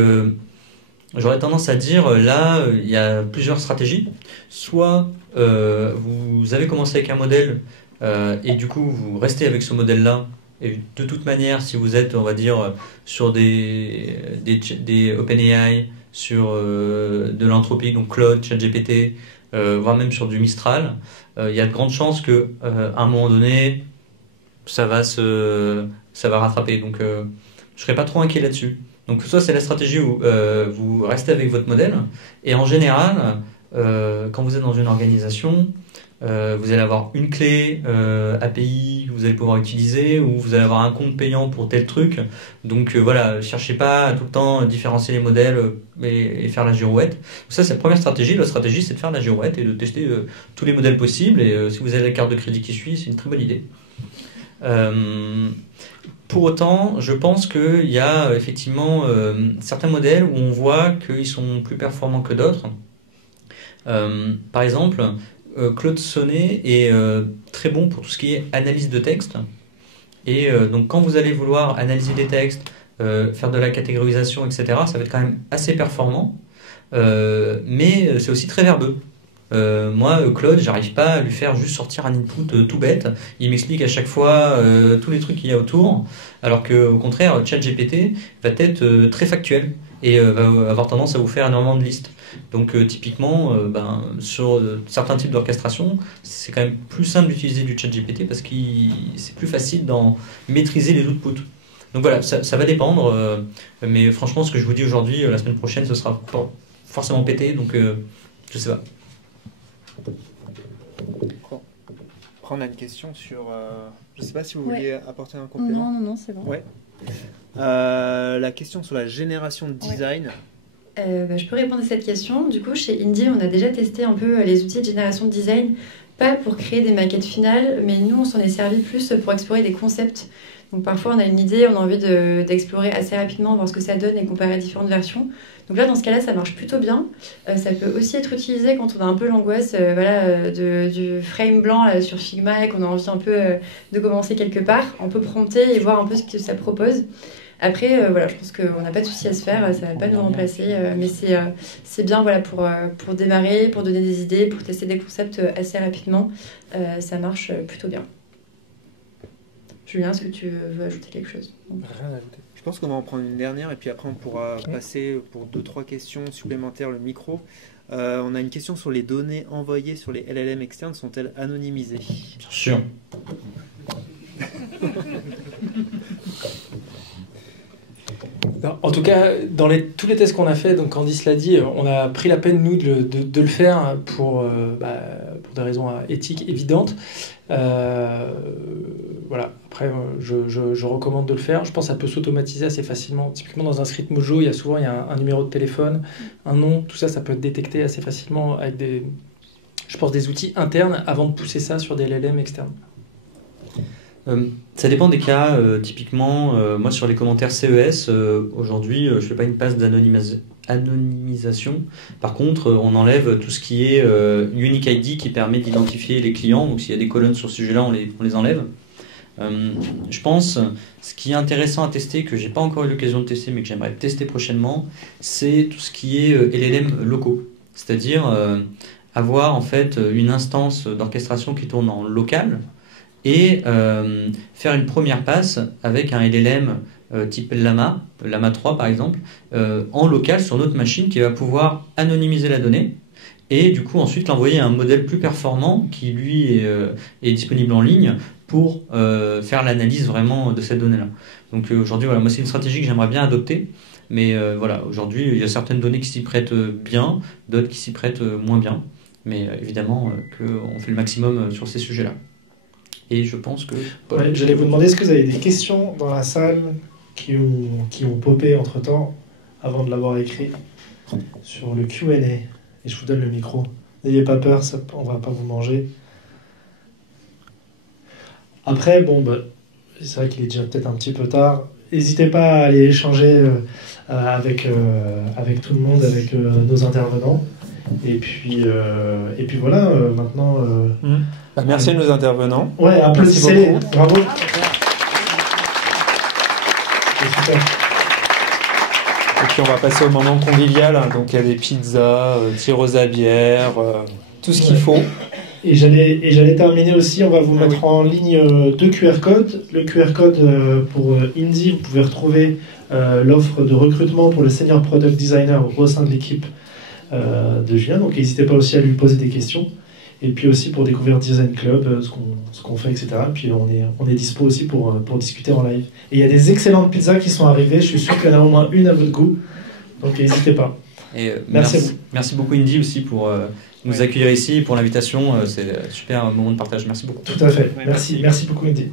j'aurais tendance à dire, là, il y a plusieurs stratégies. Soit vous avez commencé avec un modèle et du coup, vous restez avec ce modèle-là. Et de toute manière, si vous êtes, on va dire, sur des OpenAI, sur de l'Anthropic, donc Claude, ChatGPT, voire même sur du Mistral, il y a de grandes chances que à un moment donné, ça va rattraper. Donc, je serais pas trop inquiet là-dessus. Donc, soit c'est la stratégie où vous restez avec votre modèle, et en général, quand vous êtes dans une organisation, vous allez avoir une clé API que vous allez pouvoir utiliser, ou vous allez avoir un compte payant pour tel truc. Donc voilà, cherchez pas à tout le temps différencier les modèles et faire la girouette. Ça, c'est la première stratégie. La stratégie, c'est de faire la girouette et de tester tous les modèles possibles. Et si vous avez la carte de crédit qui suit, c'est une très bonne idée. Pour autant, je pense qu'il y a effectivement certains modèles où on voit qu'ils sont plus performants que d'autres. Par exemple, Claude Sonnet est très bon pour tout ce qui est analyse de texte. Et donc quand vous allez vouloir analyser des textes, faire de la catégorisation, etc., ça va être quand même assez performant. Mais c'est aussi très verbeux. Moi, Claude, j'arrive pas à lui faire juste sortir un input tout bête. Il m'explique à chaque fois tous les trucs qu'il y a autour. Alors qu'au contraire, ChatGPT va être très factuel et va avoir tendance à vous faire énormément de listes. Donc typiquement, sur certains types d'orchestration, c'est quand même plus simple d'utiliser du ChatGPT parce que c'est plus facile d'en maîtriser les outputs. Donc voilà, ça va dépendre, mais franchement, ce que je vous dis aujourd'hui, la semaine prochaine, ce sera pas forcément pété, donc je sais pas. Après, on a une question sur... je ne sais pas si vous vouliez apporter un complément. Non, c'est bon. Ouais. La question sur la génération de design... Je peux répondre à cette question. Du coup, chez Indie, on a déjà testé un peu les outils de génération de design, pas pour créer des maquettes finales, mais nous, on s'en est servi plus pour explorer des concepts. Donc parfois, on a une idée, on a envie d'explorer assez rapidement, voir ce que ça donne et comparer différentes versions. Donc là, dans ce cas-là, ça marche plutôt bien. Ça peut aussi être utilisé quand on a un peu l'angoisse du frame blanc là, sur Figma et qu'on a envie un peu de commencer quelque part. On peut prompter et voir un peu ce que ça propose. Après, je pense qu'on n'a pas de souci à se faire, ça ne va pas nous remplacer, mais c'est bien pour démarrer, pour donner des idées, pour tester des concepts assez rapidement. Ça marche plutôt bien. Julien, est-ce que tu veux ajouter quelque chose? Rien à ajouter. Je pense qu'on va en prendre une dernière et puis après on pourra passer pour 2-3 questions supplémentaires le micro. On a une question sur les données envoyées sur les LLM externes, sont-elles anonymisées? Bien sûr. En tout cas, dans tous les tests qu'on a fait, donc Candice l'a dit, on a pris la peine, nous, de le faire pour des raisons éthiques évidentes. Voilà. Après, je recommande de le faire. Je pense que ça peut s'automatiser assez facilement. Typiquement, dans un script Mojo, il y a un numéro de téléphone, un nom, tout ça, ça peut être détecté assez facilement avec des outils internes avant de pousser ça sur des LLM externes. Ça dépend des cas. Typiquement, moi sur les commentaires CES, aujourd'hui, je fais pas une passe d'anonymisation. Par contre, on enlève tout ce qui est Unique ID qui permet d'identifier les clients. Donc s'il y a des colonnes sur ce sujet-là, on les enlève. Je pense, ce qui est intéressant à tester, que j'ai pas encore eu l'occasion de tester, mais que j'aimerais tester prochainement, c'est tout ce qui est LLM locaux. C'est-à-dire avoir en fait une instance d'orchestration qui tourne en local, et faire une première passe avec un LLM type Llama 3 par exemple, en local sur notre machine qui va pouvoir anonymiser la donnée et du coup ensuite l'envoyer à un modèle plus performant qui lui est disponible en ligne pour faire l'analyse vraiment de cette donnée-là. Donc aujourd'hui, voilà, moi c'est une stratégie que j'aimerais bien adopter, mais voilà, aujourd'hui il y a certaines données qui s'y prêtent bien, d'autres qui s'y prêtent moins bien, mais évidemment qu'on fait le maximum sur ces sujets-là. Et je pense que... Ouais, j'allais vous demander, est-ce que vous avez des questions dans la salle qui ont popé entre-temps, avant de l'avoir écrit, sur le Q&A? Et je vous donne le micro. N'ayez pas peur, on va pas vous manger. Après, bon, c'est vrai qu'il est déjà peut-être un petit peu tard. N'hésitez pas à aller échanger avec tout le monde, avec nos intervenants. Et puis voilà, maintenant... Merci à nos intervenants. Ouais, applaudissez-les. Merci beaucoup. Bravo. C'est super. Et puis on va passer au moment convivial, hein. Donc il y a des pizzas, tireuses à bière, tout ce qu'il faut. Et j'allais terminer aussi, on va vous mettre en ligne 2 QR codes. Le QR code pour Indy, vous pouvez retrouver l'offre de recrutement pour le Senior Product Designer au sein de l'équipe de Julien. Donc n'hésitez pas aussi à lui poser des questions. Et puis aussi pour découvrir Design Club, ce qu'on fait, etc. Puis on est dispo aussi pour discuter en live. Et il y a des excellentes pizzas qui sont arrivées. Je suis sûr qu'il y en a au moins une à votre goût. Donc n'hésitez pas. Et merci à vous. Merci beaucoup Indy aussi pour nous accueillir ici, pour l'invitation. C'est un super moment de partage. Merci beaucoup. Tout à fait. Merci beaucoup Indy.